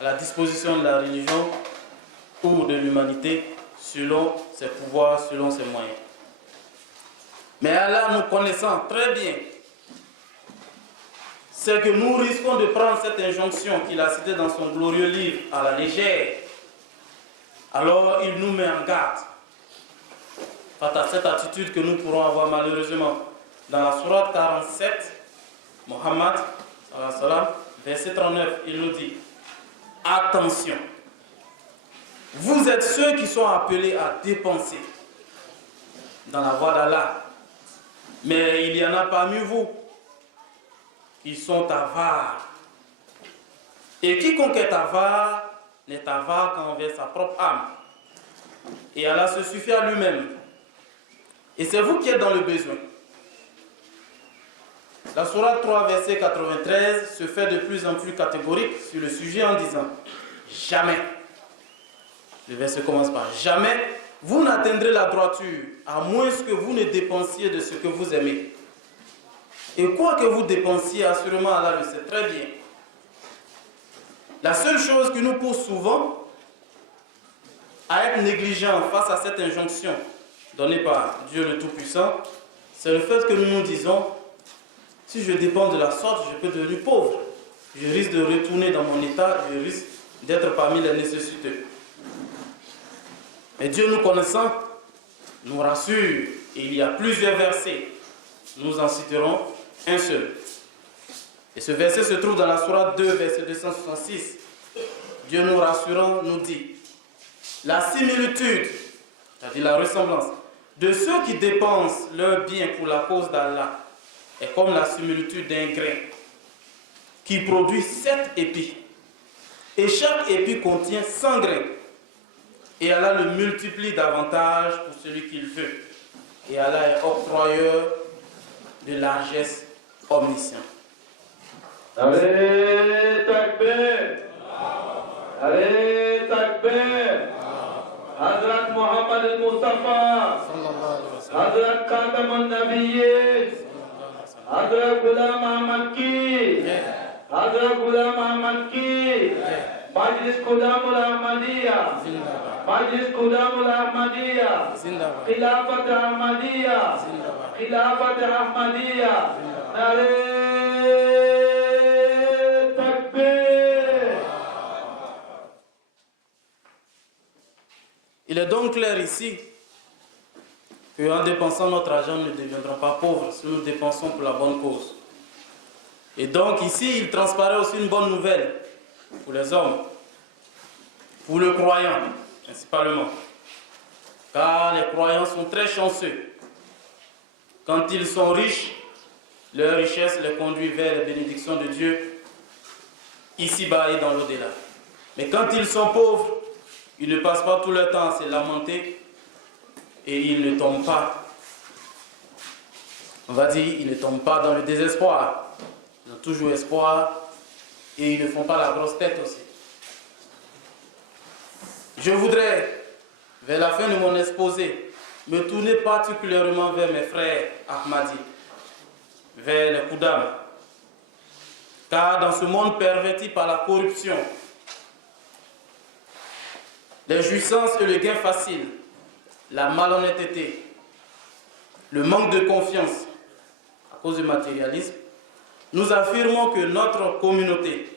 à la disposition de la religion ou de l'humanité selon ses pouvoirs, selon ses moyens. Mais Allah, nous connaissant très bien, c'est que nous risquons de prendre cette injonction qu'il a citée dans son glorieux livre à la légère. Alors il nous met en garde face à cette attitude que nous pourrons avoir malheureusement. Dans la sourate 47, Muhammad, verset 39, il nous dit, attention. Vous êtes ceux qui sont appelés à dépenser dans la voie d'Allah. Mais il y en a parmi vous qui sont avares. Et quiconque est avare n'est avare qu'envers sa propre âme. Et Allah se suffit à lui-même. Et c'est vous qui êtes dans le besoin. La sourate 3, verset 93 se fait de plus en plus catégorique sur le sujet en disant jamais. Le verset commence par jamais vous n'atteindrez la droiture à moins que vous ne dépensiez de ce que vous aimez. Et quoi que vous dépensiez, assurément Allah le sait très bien. La seule chose qui nous pousse souvent à être négligents face à cette injonction donnée par Dieu le Tout-Puissant, c'est le fait que nous nous disons, si je dépends de la sorte, je peux devenir pauvre. Je risque de retourner dans mon état, je risque d'être parmi les nécessiteux. Et Dieu nous connaissant, nous rassure, et il y a plusieurs versets. Nous en citerons un seul. Et ce verset se trouve dans la sourate 2, verset 266. Dieu nous rassurant nous dit, la similitude, c'est-à-dire la ressemblance, de ceux qui dépensent leur bien pour la cause d'Allah est comme la similitude d'un grain qui produit 7 épis. Et chaque épi contient 100 grains. Et Allah le multiplie davantage pour celui qu'il veut. Et Allah est octroyeur de largesse omniscient. Allez, takbir! Allez, takbir! Hazrat Muhammad al-Mustafa, Hazrat Khatam al-Nabiyyin, Hazrat Ghulam Ahmad ki, Hazrat Ghulam Ahmad ki, Majlis Qudamul Ahmadiyya, Majlis Qudamul Ahmadiyya, Khilafat Ahmadiyya, Khilafat Ahmadiyya, Nare Takbir. Il est donc clair ici qu'en dépensant notre argent, nous ne deviendrons pas pauvres si nous dépensons pour la bonne cause. Et donc ici, il transparaît aussi une bonne nouvelle pour les hommes, pour le croyant principalement. Car les croyants sont très chanceux. Quand ils sont riches, leur richesse les conduit vers les bénédictions de Dieu, ici-bas et dans l'au-delà. Mais quand ils sont pauvres, ils ne passent pas tout leur temps à se lamenter et ils ne tombent pas, on va dire, ils ne tombent pas dans le désespoir. Ils ont toujours espoir et ils ne font pas la grosse tête aussi. Je voudrais, vers la fin de mon exposé, me tourner particulièrement vers mes frères Ahmadis, vers les Koudam. Car dans ce monde perverti par la corruption, les jouissances et le gain facile, la malhonnêteté, le manque de confiance à cause du matérialisme, nous affirmons que notre communauté,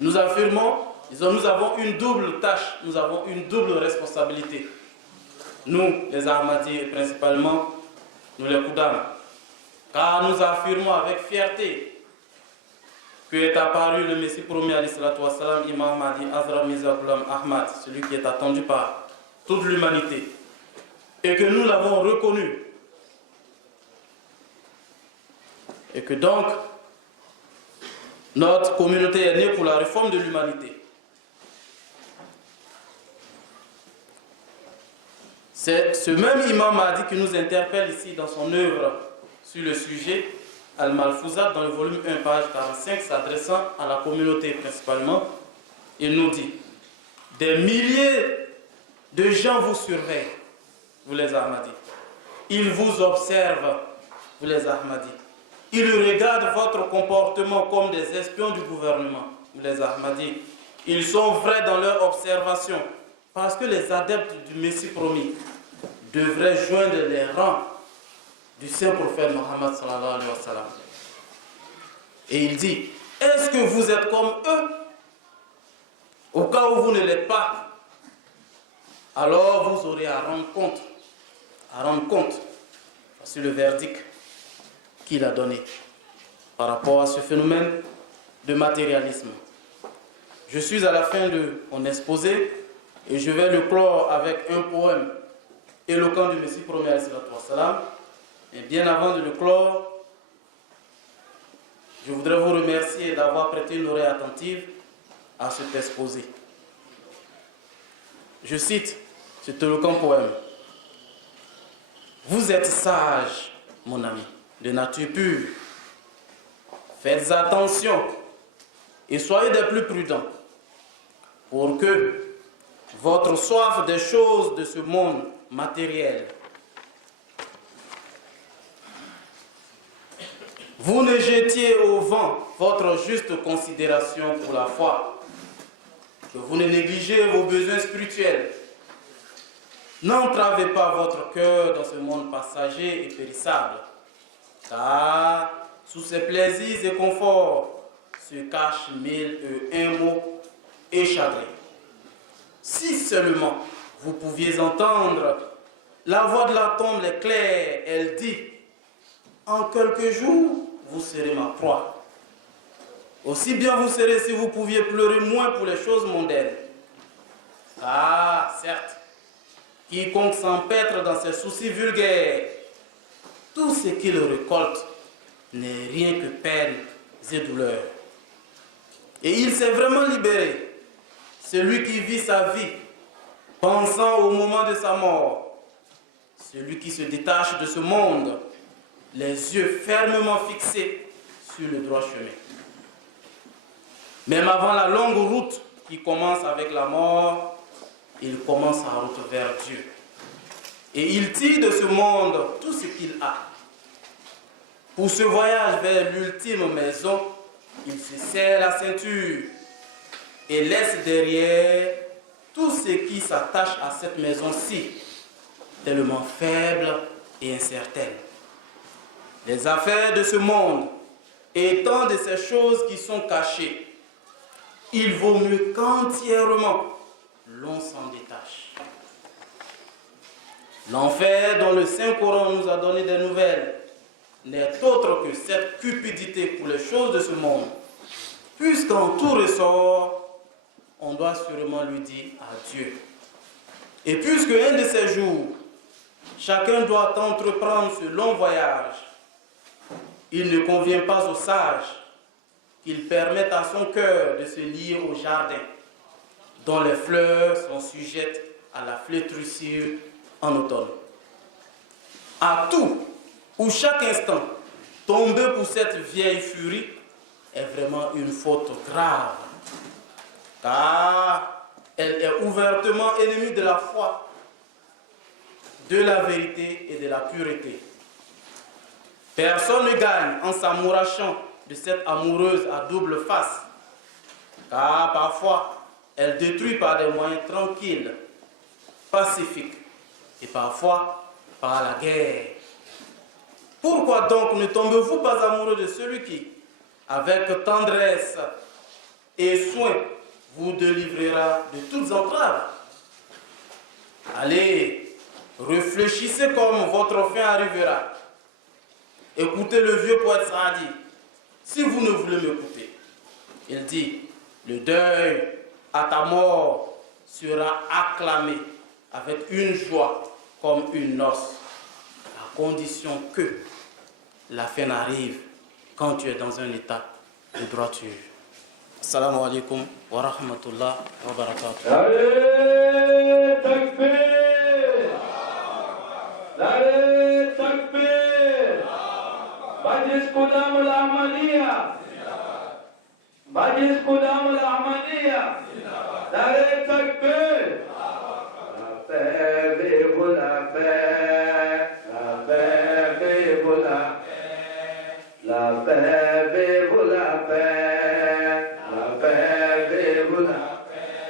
nous avons une double tâche, nous avons une double responsabilité. Nous, les Ahmadis, et principalement, nous les Koudam. Car nous affirmons avec fierté que est apparu le Messie promis, alayhi salatu wassalam, Imam Mahdi Hazrat Mirza Ghulam Ahmad, celui qui est attendu par toute l'humanité. Et que nous l'avons reconnu. Et que donc, notre communauté est née pour la réforme de l'humanité. C'est ce même Imam Mahdi qui nous interpelle ici dans son œuvre sur le sujet, Al-Malfouzat, dans le volume 1, page 45, s'adressant à la communauté principalement. Il nous dit, des milliers de gens vous surveillent, vous les Ahmadis. Ils vous observent, vous les Ahmadis. Ils regardent votre comportement comme des espions du gouvernement, vous les Ahmadis. Ils sont vrais dans leur observation, parce que les adeptes du Messie promis devraient joindre les rangs du saint prophète Mohammed sallallahu alayhi wa sallam. Et il dit, est-ce que vous êtes comme eux? Au cas où vous ne l'êtes pas, alors vous aurez à rendre compte sur le verdict qu'il a donné par rapport à ce phénomène de matérialisme. Je suis à la fin de mon exposé et je vais le clore avec un poème éloquent du Messie premier alayhi salatu wassalam. Et bien avant de le clore, je voudrais vous remercier d'avoir prêté une oreille attentive à cet exposé. Je cite cet éloquent poème. Vous êtes sage, mon ami, de nature pure. Faites attention et soyez des plus prudents pour que votre soif des choses de ce monde matériel, vous ne jetiez au vent votre juste considération pour la foi, que vous ne négligez vos besoins spirituels. N'entravez pas votre cœur dans ce monde passager et périssable, car sous ces plaisirs et conforts se cachent mille et un maux et chagrins. Si seulement vous pouviez entendre la voix de la tombe est claire, elle dit: en quelques jours, vous serez ma proie. Aussi bien vous serez si vous pouviez pleurer moins pour les choses mondaines. Ah, certes, quiconque s'empêtre dans ses soucis vulgaires, tout ce qu'il récolte n'est rien que peine et douleur. Et il s'est vraiment libéré, celui qui vit sa vie, pensant au moment de sa mort, celui qui se détache de ce monde, les yeux fermement fixés sur le droit chemin. Même avant la longue route qui commence avec la mort, il commence sa route vers Dieu. Et il tire de ce monde tout ce qu'il a. Pour ce voyage vers l'ultime maison, il se serre la ceinture et laisse derrière tout ce qui s'attache à cette maison-ci, tellement faible et incertaine. Les affaires de ce monde étant de ces choses qui sont cachées, il vaut mieux qu'entièrement l'on s'en détache. L'enfer dont le Saint-Coran nous a donné des nouvelles n'est autre que cette cupidité pour les choses de ce monde, puisqu'en tout ressort, on doit sûrement lui dire adieu. Et puisque un de ces jours, chacun doit entreprendre ce long voyage, il ne convient pas au sage qu'il permette à son cœur de se lier au jardin, dont les fleurs sont sujettes à la flétrissure en automne. À tout ou chaque instant, tomber pour cette vieille furie est vraiment une faute grave, car elle est ouvertement ennemie de la foi, de la vérité et de la pureté. Personne ne gagne en s'amourachant de cette amoureuse à double face, car parfois elle détruit par des moyens tranquilles, pacifiques, et parfois par la guerre. Pourquoi donc ne tombez-vous pas amoureux de celui qui, avec tendresse et soin, vous délivrera de toutes entraves? Allez, réfléchissez comme votre fin arrivera. Écoutez le vieux poète Saadi, si vous ne voulez m'écouter. Il dit: le deuil à ta mort sera acclamé avec une joie comme une noce, à condition que la fin arrive quand tu es dans un état de droiture. Assalamu alaikum wa rahmatullah wa barakatuh. Allez, takbir! Allez, takbir! Majlis Qudam al-Ahmadiyya! Majlis Qudam al-Ahmadiyya! Allez, takbir! La paix, vive la paix! La paix, vive la paix! La paix, vive la paix! La paix, vive la paix!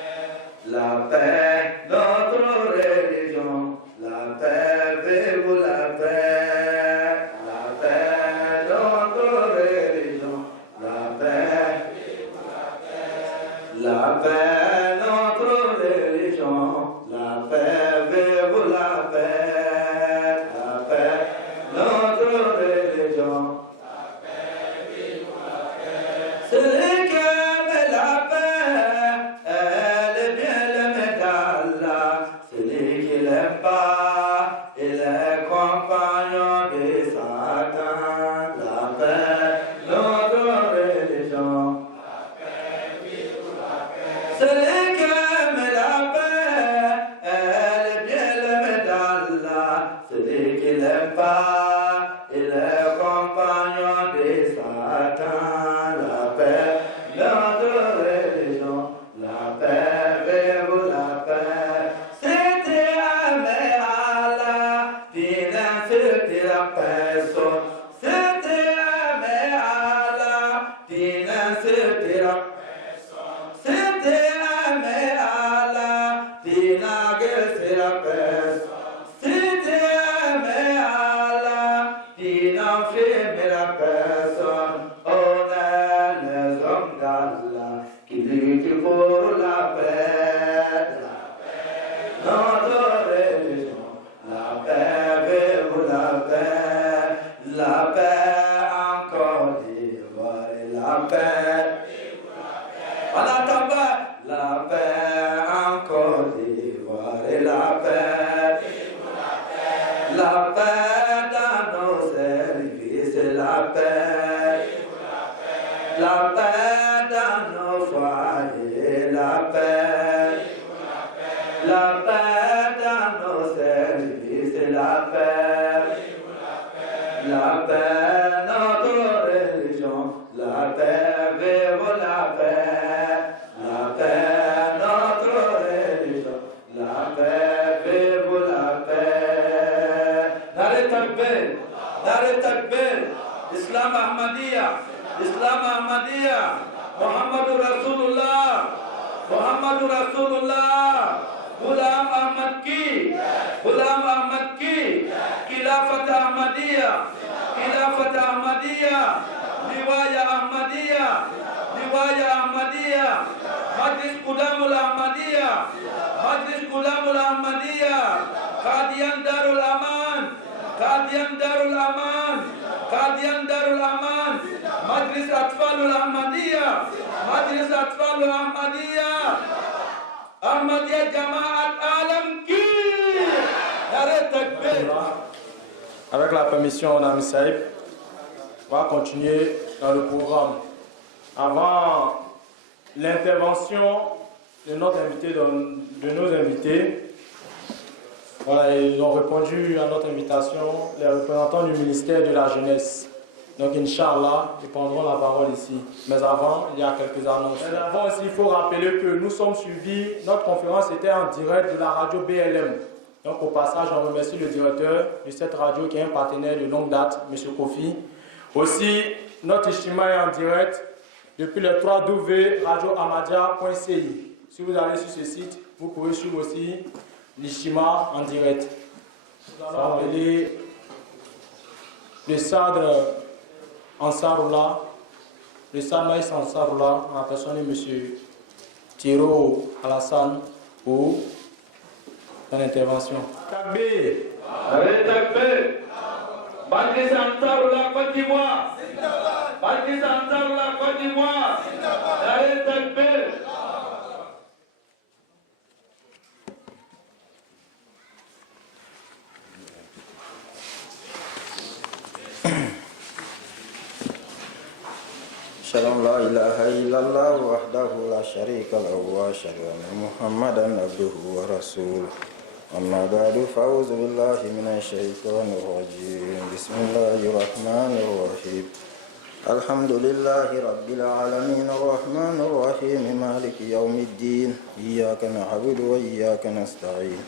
La paix, notre religion! La paix, vive la paix! La paix, notre religion! La paix, vive la paix! La paix, notre religion! La paix, vive la paix! La paix, notre religion! Celui qui aime la paix, la paix. Allah Tamba, la paix en Côte d'Ivoire et la paix. La paix dans nos services et la paix. La paix dans nos foyers, la paix. La paix dans nos services et la paix. La paix, notre religion, la paix, vive la paix. La paix, notre religion, la paix, vive la paix. Nare Takbir, Nare Takbir, Islam Ahmadiyya, Islam Ahmadiyya, Muhammadur Rasulullah, Muhammadur Rasulullah, Ghulam Ahmad ki, Ghulam Ahmad ki, Khilafat Ahmadiyya, Khilafat Ahmadiyya, Riwaya Ahmadiyya, Riwaya Ahmadiyya, Majlis Qudamul Ahmadiyya, Majlis Qudamul Ahmadiyya, Qadian Darul Aman, Qadian Darul Aman, Qadian Darul Aman, Majlis Atfalul Ahmadiyya, Majlis Atfalul Ahmadiyya, Ahmadiyya Jamaat Alam ki. Avec la permission d'Ami Saïb, on va continuer dans le programme. Avant l'intervention de notre invité, de nos invités, voilà, ils ont répondu à notre invitation, les représentants du ministère de la Jeunesse. Donc, Inch'Allah, ils prendront la parole ici. Mais avant, il y a quelques annonces. Mais avant aussi, il faut rappeler que nous sommes suivis, notre conférence était en direct de la radio BLM. Donc, au passage, on remercie le directeur de cette radio qui est un partenaire de longue date, M. Kofi. Aussi, notre Ishtima est en direct depuis le 3w-radioamadia.ci. Si vous allez sur ce site, vous pouvez suivre aussi l'Ishtima en direct. Nous allons appeler le Sadr Ansarullah, le Sadr Maïs Ansarullah, en la personne de M. Thiro Alassane, pour son intervention. Takbir. Allez, Takbir. Majlis Ansarullah Côte d'Ivoire. Majlis Ansarullah Côte d'Ivoire. Allez, Takbir. Shalom la ilaha illallah wahdahu la sharika lahu wa ashhadu anna Muhammadan abduhu wa rasuluh. Amma ba'du, fa'udzu billahi minasy syaithanir rajim. Bismillahirrahmanirrahim. Alhamdulillahi rabbil alamin arrahmanir rahim maliki yaumiddin. Iyyaka na'budu wa iyyaka nasta'in.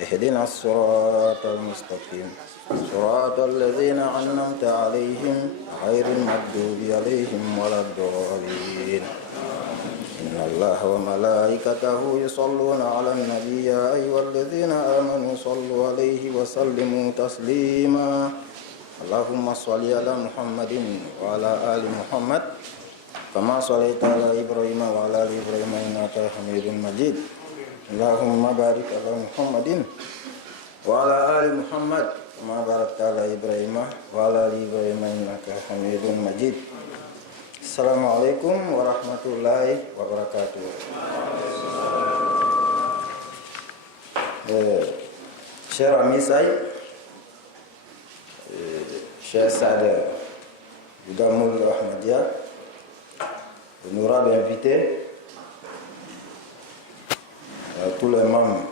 Ihdinas siratal mustaqim. صراط الذين أنعمت عليهم غير المغضوب عليهم ولا الضالين. إن الله وملائكته يصلون على النبي يا أيها الذين آمنوا صلوا عليه وسلموا تسليما. اللهم صل على محمد وعلى آل محمد كما صليت على إبراهيم وعلى آل إبراهيم إنك حميد مجيد. اللهم بارك على محمد وعلى آل محمد كما باركت على إبراهيم وعلى آل إبراهيم إنك حميد مجيد. السلام عليكم ورحمة الله وبركاته. Cher ami Saïd, cher Sadr Ghulamul Ahmadiyya, honorable invité, tous les membres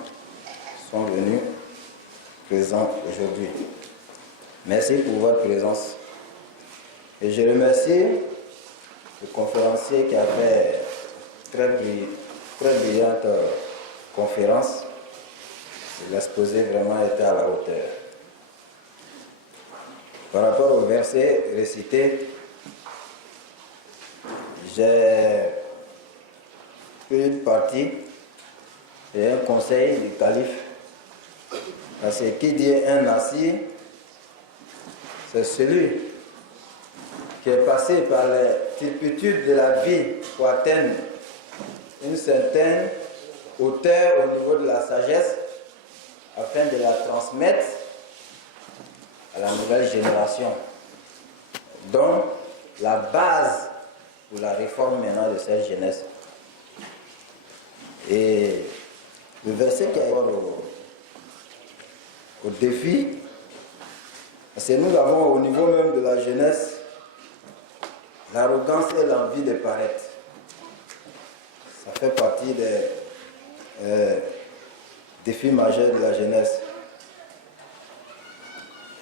sont venus présents aujourd'hui. Merci pour votre présence. Et je remercie le conférencier qui a fait très brillante conférence. L'exposé vraiment était à la hauteur. Par rapport au verset récité, j'ai pris une partie et un conseil du calife. Parce que qui dit un nasi, c'est celui qui est passé par les turpitudes de la vie pour atteindre une certaine hauteur au niveau de la sagesse afin de la transmettre à la nouvelle génération. Donc, la base pour la réforme maintenant de cette jeunesse. Et le verset qui est au défi, c'est nous avons au niveau même de la jeunesse l'arrogance et l'envie de paraître. Ça fait partie des défis majeurs de la jeunesse.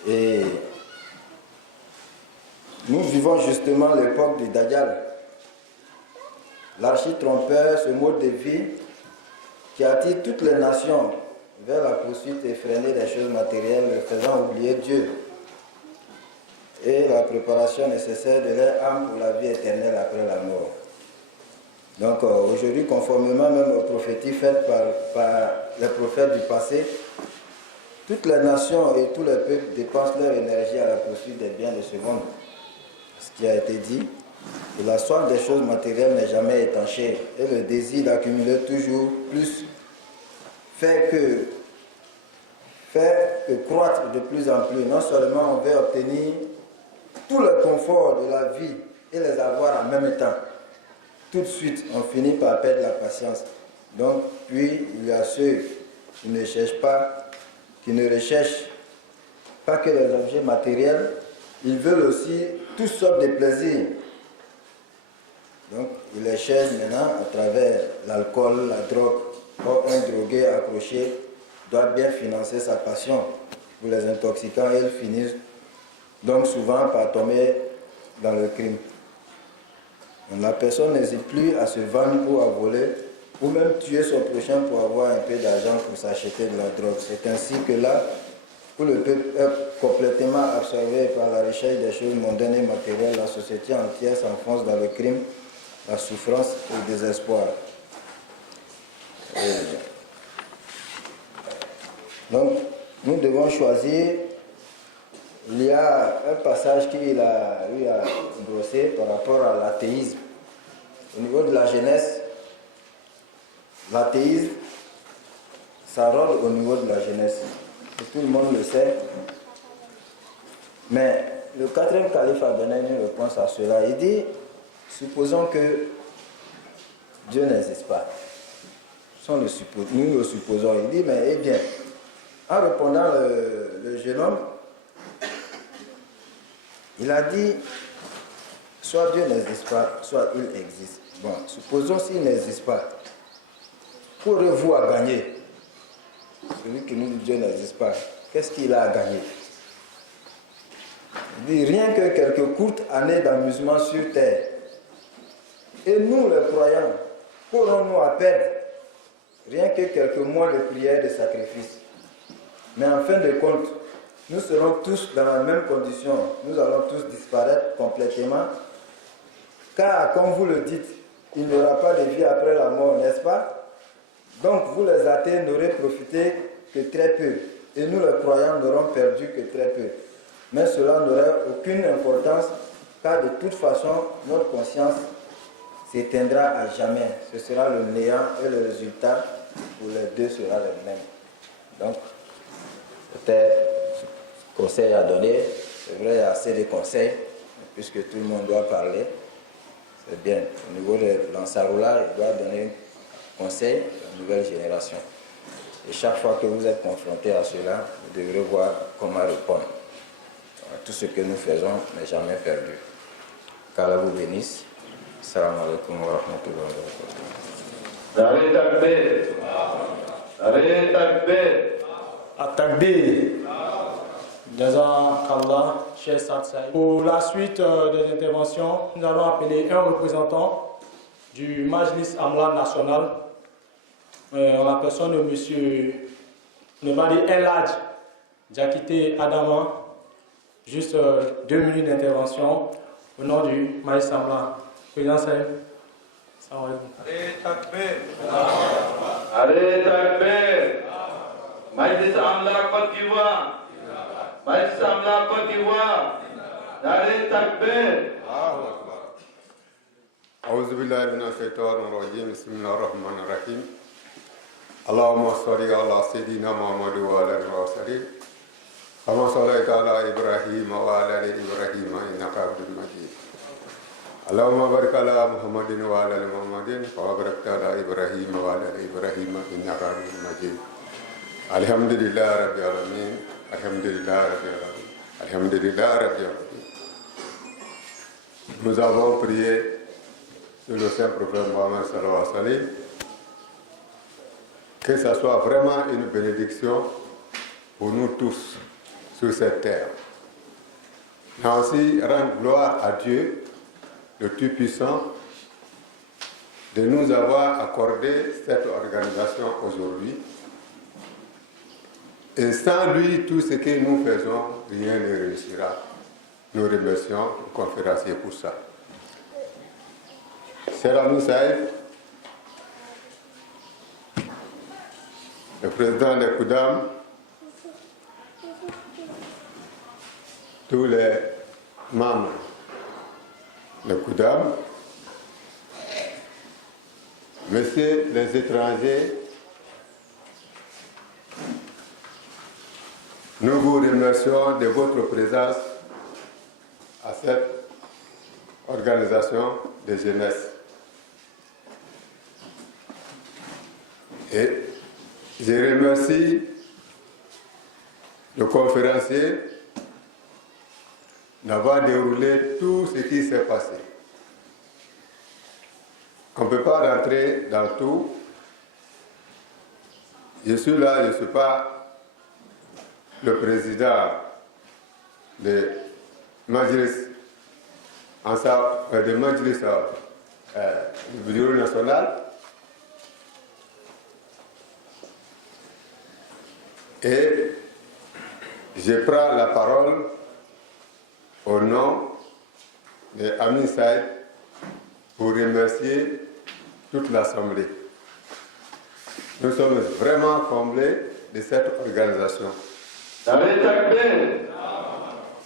Et nous vivons justement l'époque du Dajjal, l'archi-trompeur, ce mode de vie qui attire toutes les nations vers la poursuite effrénée des choses matérielles, faisant oublier Dieu et la préparation nécessaire de leur âme pour la vie éternelle après la mort. Donc aujourd'hui, conformément même aux prophéties faites par les prophètes du passé, toutes les nations et tous les peuples dépensent leur énergie à la poursuite des biens de ce monde. Ce qui a été dit, et la soif des choses matérielles n'est jamais étanchée, et le désir d'accumuler toujours plus fait que croître de plus en plus. Non seulement on veut obtenir tout le confort de la vie et les avoir en même temps. Tout de suite, on finit par perdre la patience. Donc, puis, il y a ceux qui ne recherchent pas que les objets matériels, ils veulent aussi toutes sortes de plaisirs. Donc, ils les cherchent maintenant à travers l'alcool, la drogue. Or, un drogué accroché doit bien financer sa passion pour les intoxicants et ils finissent donc souvent par tomber dans le crime. Donc, la personne n'hésite plus à se vendre ou à voler ou même tuer son prochain pour avoir un peu d'argent pour s'acheter de la drogue. C'est ainsi que là, où le peuple est complètement absorbé par la recherche des choses mondaines et matérielles, la société entière s'enfonce dans le crime, la souffrance et le désespoir. Donc, nous devons choisir. Il y a un passage qu'il a brossé par rapport à l'athéisme. Au niveau de la jeunesse, l'athéisme, ça rôle au niveau de la jeunesse. Et tout le monde le sait. Mais le quatrième calife a donné une réponse à cela. Il dit, supposons que Dieu n'existe pas. Nous le supposons. Il dit, mais eh bien, en répondant le jeune homme, il a dit, soit Dieu n'existe pas, soit il existe. Bon, supposons s'il n'existe pas. Qu'aurez-vous à gagner? Celui qui nous dit Dieu n'existe pas, qu'est-ce qu'il a à gagner? Il dit, rien que quelques courtes années d'amusement sur terre. Et nous, les croyants, qu'aurons-nous à perdre? Rien que quelques mois de prière et de sacrifice. Mais en fin de compte, nous serons tous dans la même condition. Nous allons tous disparaître complètement. Car, comme vous le dites, il n'y aura pas de vie après la mort, n'est-ce pas? Donc, vous les athées n'aurez profité que très peu. Et nous, les croyants, n'aurons perdu que très peu. Mais cela n'aurait aucune importance, car de toute façon, notre conscience s'éteindra à jamais. Ce sera le néant et le résultat pour les deux sera le même. Donc, c'était ce conseil à donner. C'est vrai, il y a assez de conseils, puisque tout le monde doit parler. C'est bien. Au niveau de l'Ansaroula, il doit donner un conseil à la nouvelle génération. Et chaque fois que vous êtes confronté à cela, vous devrez voir comment répondre. Tout ce que nous faisons n'est jamais perdu. Qu'Allah vous bénisse. Salam alaikum wa rahmatullahi wa barakatuh. Allez, takbir. At-Takbir. Jazakallah, Cheikh Saad Saïd. Pour la suite des interventions, nous allons appeler un représentant du Majlis Amla national, en la personne de M. Nebadi El Hadj Diakité Adama. Juste 2 minutes d'intervention au nom du Majlis Amla. Président Saïd. Allez, takbir. Allez, takbir. Majlis Amla Côte d'Ivoire. Majlis Amla Côte d'Ivoire. Allez, takbir. أعوذ بالله من الشيطان الرجيم بسم الله الرحمن الرحيم اللهم صل على سيدنا محمد وعلى آله وصحبه كما صليت على إبراهيم وعلى آل إبراهيم إنك حميد مجيد اللهم بارك على محمد وعلى ال محمد وبارك على ابراهيم وعلى ال ابراهيم انك حميد مجيد. الحمد لله رب العالمين. الحمد لله رب العالمين. الحمد لله رب العالمين. Nous avons prié sur le Saint Prophète Mohammed sallallahu alayhi wa sallam, que ce soit vraiment une bénédiction pour nous tous sur cette terre. Mais aussi rendre gloire à Dieu, le Tout-Puissant, de nous avoir accordé cette organisation aujourd'hui. Et sans lui, tout ce que nous faisons, rien ne réussira. Nous remercions le conférencier pour ça. Cher Ami Saïd, le président de Koudam, tous les membres de Koudam, messieurs les étrangers, nous vous remercions de votre présence à cette organisation de jeunesse. Et je remercie le conférencier d'avoir déroulé tout ce qui s'est passé. On ne peut pas rentrer dans tout. Je suis là, je ne suis pas le président de Majlis du bureau national. Et je prends la parole au nom de Amin Saïd pour remercier toute l'Assemblée. Nous sommes vraiment comblés de cette organisation.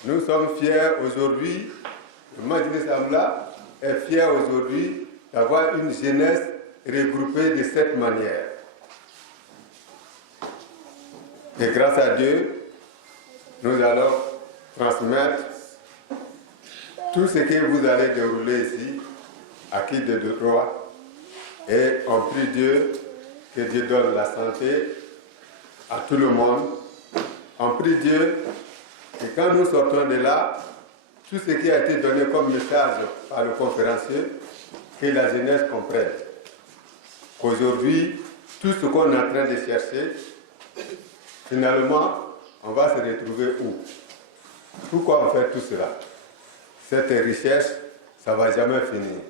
Nous sommes fiers aujourd'hui, le Majlis Amla est fier aujourd'hui d'avoir une jeunesse regroupée de cette manière. Et grâce à Dieu, nous allons transmettre tout ce que vous allez dérouler ici, acquis de droit, et on prie Dieu que Dieu donne la santé à tout le monde. On prie Dieu que quand nous sortons de là, tout ce qui a été donné comme message par le conférencier, que la jeunesse comprenne. Qu'aujourd'hui, tout ce qu'on est en train de chercher, finalement, on va se retrouver où? Pourquoi on fait tout cela? Cette recherche, ça ne va jamais finir.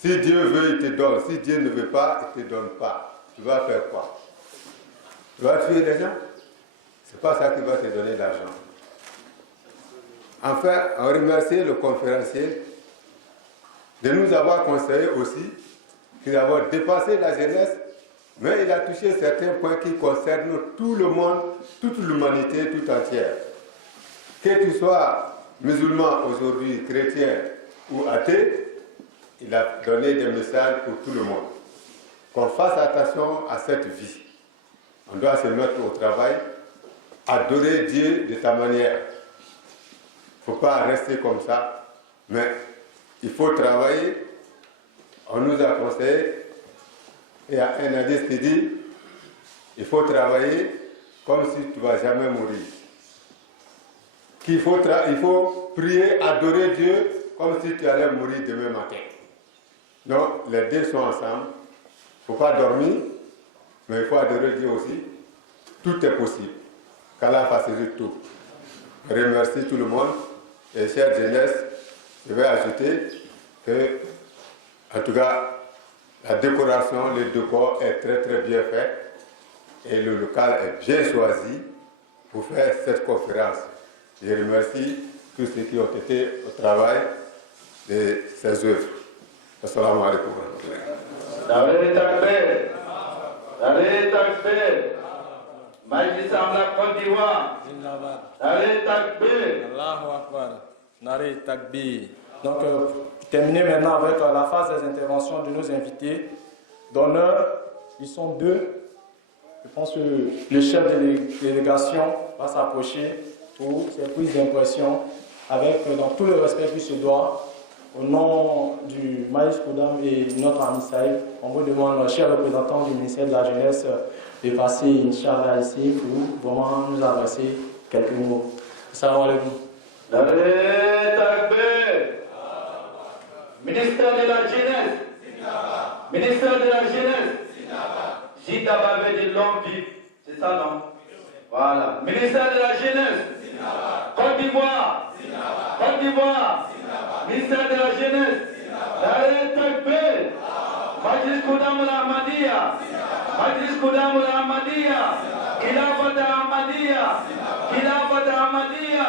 Si Dieu veut, il te donne. Si Dieu ne veut pas, il ne te donne pas. Tu vas faire quoi? Tu vas tuer les gens? Ce n'est pas ça qui va te donner l'argent. Enfin, on remercie le conférencier de nous avoir conseillé aussi d'avoir dépassé la jeunesse, mais il a touché certains points qui concernent tout le monde, toute l'humanité tout entière. Que tu sois musulman aujourd'hui, chrétien ou athée, il a donné des messages pour tout le monde. Qu'on fasse attention à cette vie. On doit se mettre au travail, adorer Dieu de ta manière. Il ne faut pas rester comme ça, mais il faut travailler. On nous a conseillé, il y a un hadith qui dit, il faut travailler comme si tu ne vas jamais mourir. Il faut prier, adorer Dieu comme si tu allais mourir demain matin. Donc, les deux sont ensemble. Il ne faut pas dormir, mais il faut adorer Dieu aussi. Tout est possible. Qu'Allah facilite tout. Je remercie tout le monde. Et chère jeunesse, je vais ajouter que, en tout cas, la décoration, le décor est très très bien fait. Et le local est bien choisi pour faire cette conférence. Je remercie tous ceux qui ont été au travail de ces œuvres. Assalamu alaikum. Allez, takbir. Allez, takbir. Majlis Amla Côte d'Ivoire. Allez, takbir. Allahu Akbar. Nare takbir. Donc, terminer maintenant avec la phase des interventions de nos invités d'honneur. Ils sont deux. Je pense que le chef de délégation va s'approcher pour ses prises d'impression avec, dans tout le respect qui se doit, Au nom du Maïs Koudam et notre ami Saïd, on vous demande, chers représentants du ministère de la Jeunesse, de passer, Inch'Allah, ici pour vraiment nous adresser quelques mots. Salam alaikum. Ministère de la Jeunesse. Ministère de la Jeunesse. Jitaba veut dire l'homme vif. C'est ça, non? Voilà. Ministère de la Jeunesse. Côte d'Ivoire. Côte d'Ivoire. Ministère de la Jeunesse. L'arrêt Takbir. Majlis Koudam al-Ahmadiyya. Majlis Koudam al-Ahmadiyya. Khilafat Ahmadiyya. Khilafat Ahmadiyya.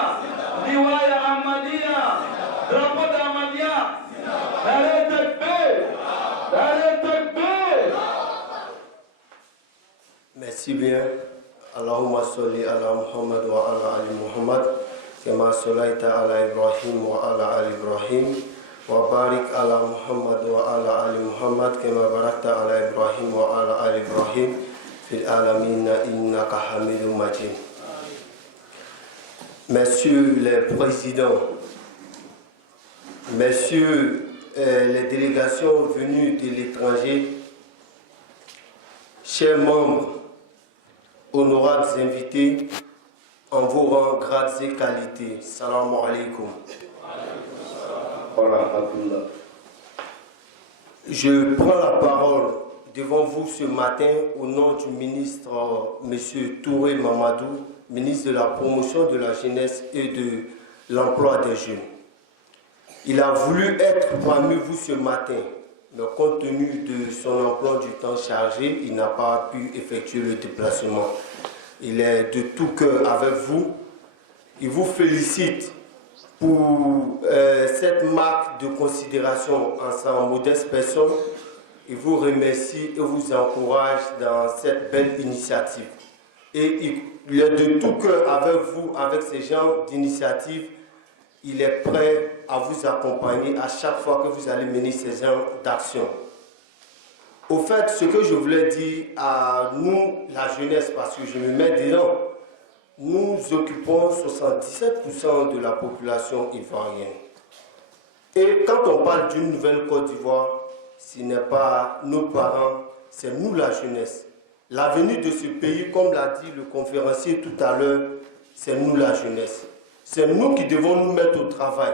Riwaya Ahmadiyya. Drapeau d'Ahmadiyya. L'arrêt Takbir. L'arrêt Takbir. Merci bien. Allahumma salli ala Muhammad wa ala ali Muhammad. Kama sallaita ala Ibrahim wa ala ali Ibrahim. Wa barik ala Muhammad wa ala ali Muhammad. Kama barakta ala Ibrahim wa ala ali Ibrahim. Fil alamina innaka hamidun majid. Messieurs les présidents, messieurs les délégations venues de l'étranger, chers membres, honorables invités, en vos rangs, grades et qualités, salam alaikum. Je prends la parole devant vous ce matin au nom du ministre M. Touré Mamadou, ministre de la promotion de la jeunesse et de l'emploi des jeunes. Il a voulu être parmi vous ce matin, mais compte tenu de son emploi du temps chargé, il n'a pas pu effectuer le déplacement. Il est de tout cœur avec vous. Il vous félicite pour cette marque de considération en sa modeste personne. Il vous remercie et vous encourage dans cette belle initiative. Et il est de tout cœur avec vous, avec ces genres d'initiatives. Il est prêt à vous accompagner à chaque fois que vous allez mener ces genres d'actions. Au fait, ce que je voulais dire à nous, la jeunesse, parce que je me mets dedans, nous occupons 77% de la population ivoirienne. Et quand on parle d'une nouvelle Côte d'Ivoire, ce n'est pas nos parents, c'est nous la jeunesse. L'avenir de ce pays, comme l'a dit le conférencier tout à l'heure, c'est nous la jeunesse. C'est nous qui devons nous mettre au travail.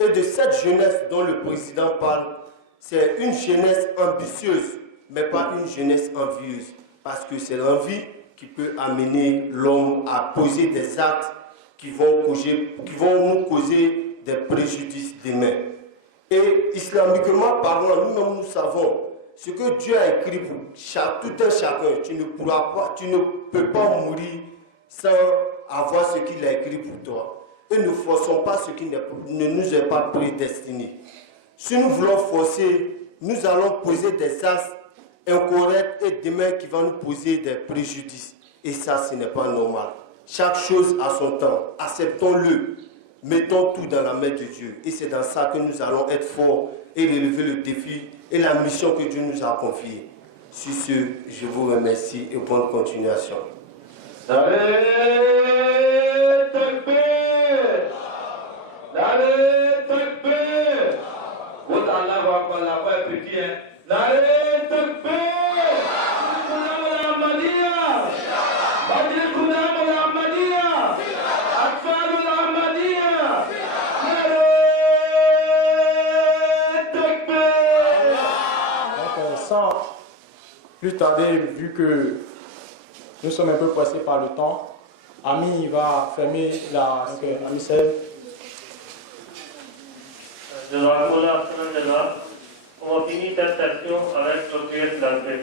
Et de cette jeunesse dont le président parle, c'est une jeunesse ambitieuse, mais pas une jeunesse envieuse. Parce que c'est l'envie qui peut amener l'homme à poser des actes qui vont nous causer des préjudices demain. Et islamiquement parlant, nous-mêmes nous savons ce que Dieu a écrit pour tout un chacun. Tu ne peux pas mourir sans avoir ce qu'il a écrit pour toi. Et ne forçons pas ce qui ne nous est pas prédestiné. Si nous voulons forcer, nous allons poser des actes incorrects et demain qui vont nous poser des préjudices. Et ça, ce n'est pas normal. Chaque chose a son temps. Acceptons-le. Mettons tout dans la main de Dieu. Et c'est dans ça que nous allons être forts et relever le défi et la mission que Dieu nous a confiée. Sur ce, je vous remercie et bonne continuation. Sans plus tarder, vu que nous sommes un peu pressés par le temps, Ami va fermer la... Ami Seb. On va finir cette session avec le prière d'entrée.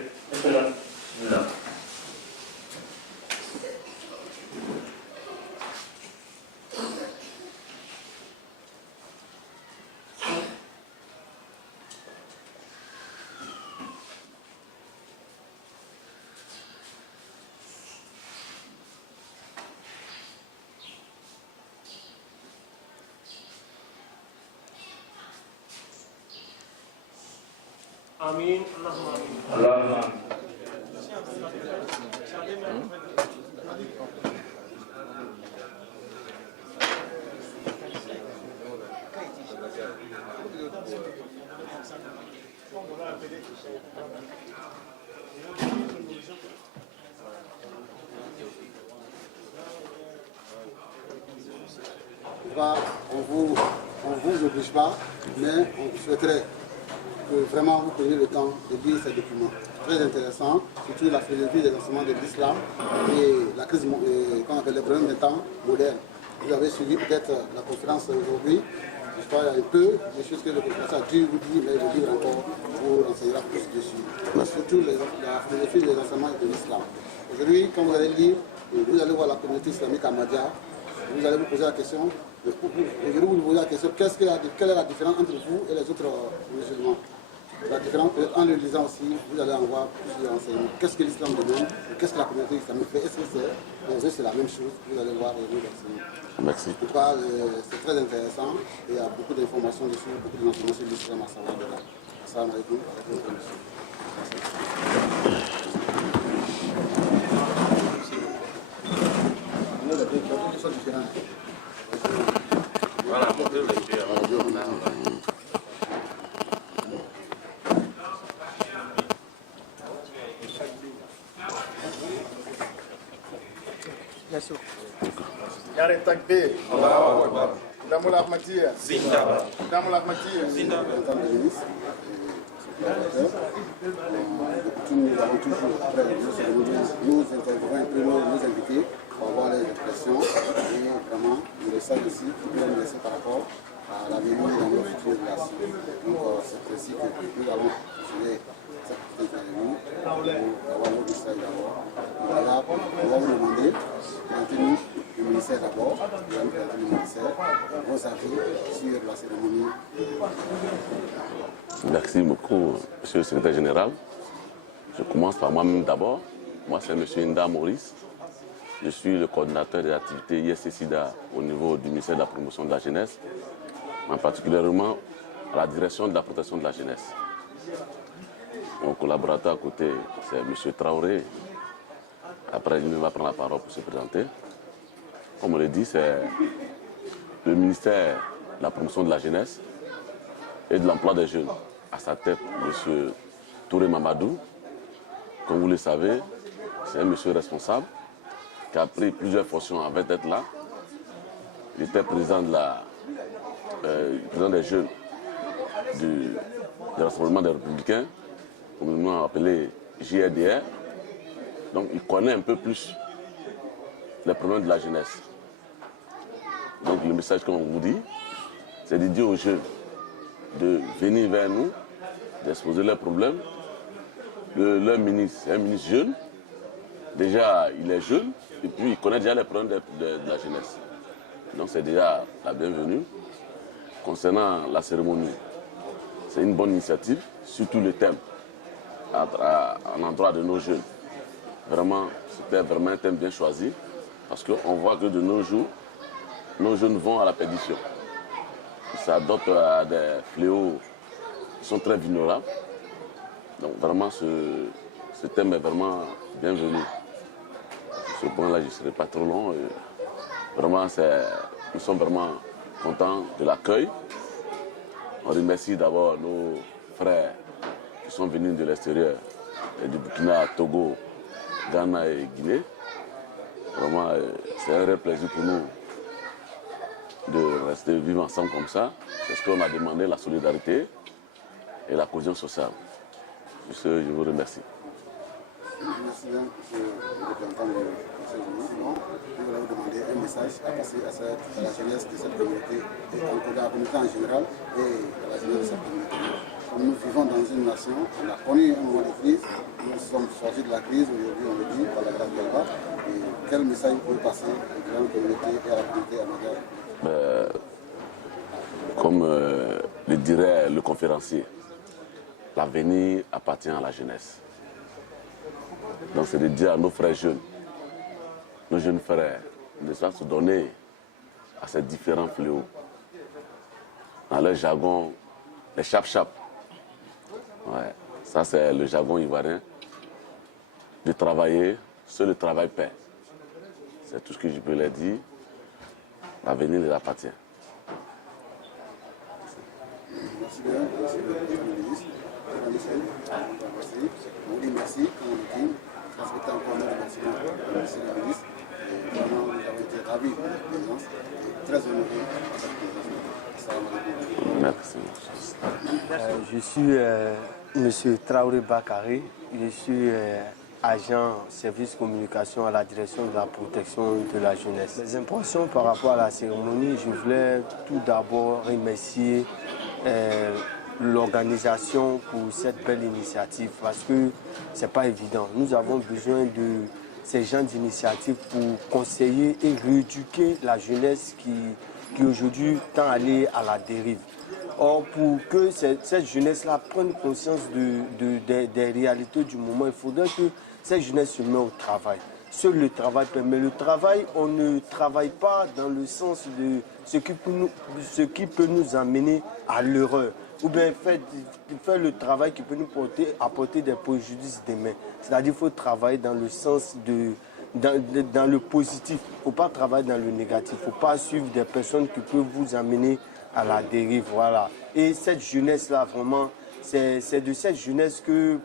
Amin. Allahumma amin. Allahumma amin. On ne vous oblige pas, mais on souhaiterait que vraiment vous preniez le temps de lire ces documents. Très intéressant, surtout la philosophie des enseignements de l'islam et la crise, qu'on appelle les problèmes des temps modernes. Vous avez suivi peut-être la conférence aujourd'hui. Je crois qu'il y a un peu des choses que le professeur a dû vous dire, mais le livre encore vous renseignera plus dessus. Et surtout la philosophie des enseignements de l'islam. Aujourd'hui, quand vous allez lire, vous allez voir la communauté islamique Ahmadiyya, vous allez vous poser la question, aujourd'hui vous vous posez la question, quelle est la différence entre vous et les autres musulmans? La différence, en le lisant aussi, vous allez en voir plus de renseignements. Qu'est-ce que l'islam demande et qu'est-ce que la communauté islamique fait? Est-ce que c'est la même chose? Vous allez voir les renseignements. Merci. En tout cas, c'est très intéressant et il y a beaucoup d'informations dessus, beaucoup d'informations sur l'islam à savoir dedans. Assalamu alaikum. Voilà, Yare Takbir. Damul Ahmadiyya. Zindabad. Damul Ahmadiyya. Zindabad. Nous avons toujours après nous interviewons un peu nos invités pour avoir les impressions et vraiment le message aussi qui peut nous laisser par rapport à l'avenir dans nos futures relations. Donc c'est ainsi que nous allons continuer cette petite interview pour avoir notre message d'abord. Voilà, on va vous demander de maintenir le ministère d'abord, vous allez présenter le ministère, vos avis sur la cérémonie. Merci beaucoup, Monsieur le Secrétaire Général. Je commence par moi-même d'abord. Moi, c'est M. Inda Maurice. Je suis le coordinateur des activités ISC-SIDA au niveau du ministère de la Promotion de la Jeunesse, en particulièrement à la direction de la protection de la jeunesse. Mon collaborateur à côté, c'est M. Traoré. Après, il va prendre la parole pour se présenter. Comme on l'a dit, c'est le ministère de la Promotion de la Jeunesse et de l'Emploi des Jeunes. À sa tête, M. Touré Mamadou. Comme vous le savez, c'est un monsieur responsable qui a pris plusieurs fonctions avant d'être là. Il était président, président des jeunes du Rassemblement des Républicains, communément appelé JRDR. Donc il connaît un peu plus les problèmes de la jeunesse. Donc le message qu'on vous dit, c'est de dire aux jeunes de venir vers nous, d'exposer leurs problèmes. Leur ministre, c'est un ministre jeune. Déjà, il est jeune et puis il connaît déjà les problèmes de la jeunesse. Donc c'est déjà la bienvenue. Concernant la cérémonie, c'est une bonne initiative, surtout le thème, à l'endroit de nos jeunes. Vraiment, c'était vraiment un thème bien choisi, parce qu'on voit que de nos jours, nos jeunes vont à la perdition. Ils s'adoptent à des fléaux qui sont très vulnérables. Donc vraiment, ce thème est vraiment bienvenu. Ce point-là, je ne serai pas trop long. Vraiment, nous sommes vraiment contents de l'accueil. On remercie d'abord nos frères qui sont venus de l'extérieur, du Burkina, Togo, Ghana et Guinée. Vraiment, c'est un réel plaisir pour nous de rester vivre ensemble comme ça. C'est ce qu'on a demandé, la solidarité et la cohésion sociale. Sur ce, je vous remercie. Merci bien, monsieur le représentant du Conseil de l'Union. Je voulais vous demander un message à passer à la jeunesse de cette communauté, et à la communauté en général, et à la jeunesse de cette communauté. Comme nous vivons dans une nation, on a connu un moment de crise, nous sommes sortis de la crise, aujourd'hui on le dit, par la grâce d'Allah. Et quel message vous pouvez passer à la communauté et à la communauté américaine? Comme le dirait le conférencier, l'avenir appartient à la jeunesse. Donc c'est de dire à nos frères jeunes, nos jeunes frères, de se donner à ces différents fléaux. Dans leur jargon, les chap-chap. Ouais, ça c'est le jargon ivoirien. De travailler, seul le travail paie. C'est tout ce que je peux leur dire. L'avenir les appartient. Monsieur le ministre, Madame Michel, on vous dit merci, comme on dit, transmettez encore notre remerciement à Monsieur le ministre. Vraiment, nous avons été ravis de votre présence, très honorés de cette présence. Merci. Je suis Monsieur Traoré Bakary, je suis agent service communication à la direction de la protection de la jeunesse. Les impressions par rapport à la cérémonie, je voulais tout d'abord remercier l'organisation pour cette belle initiative parce que c'est pas évident. Nous avons besoin de ces gens d'initiative pour conseiller et rééduquer la jeunesse qui aujourd'hui tend à aller à la dérive. Or, pour que cette jeunesse-là prenne conscience des réalités du moment, il faudrait que cette jeunesse se mette au travail. Seul le travail permet. Le travail, on ne travaille pas dans le sens de ce qui peut nous amener à l'erreur. Ou bien faire le travail qui peut nous apporter des préjudices demain. C'est-à-dire qu'il faut travailler dans le sens dans le positif. Il ne faut pas travailler dans le négatif. Il ne faut pas suivre des personnes qui peuvent vous amener à la dérive. Voilà. Et cette jeunesse-là, vraiment, c'est de cette jeunesse que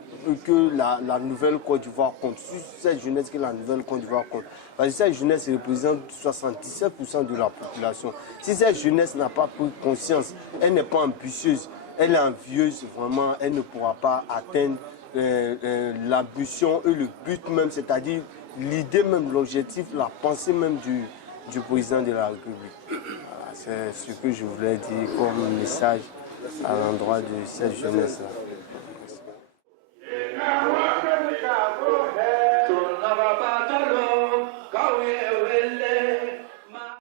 la nouvelle Côte d'Ivoire compte. Cette jeunesse que la nouvelle Côte d'Ivoire compte. Parce que cette jeunesse représente 77% de la population. Si cette jeunesse n'a pas pris conscience, elle n'est pas ambitieuse, elle est envieuse, vraiment, elle ne pourra pas atteindre l'ambition et le but même, c'est-à-dire l'idée même, l'objectif, la pensée même du président de la République. Voilà, c'est ce que je voulais dire comme message à l'endroit de cette jeunesse-là.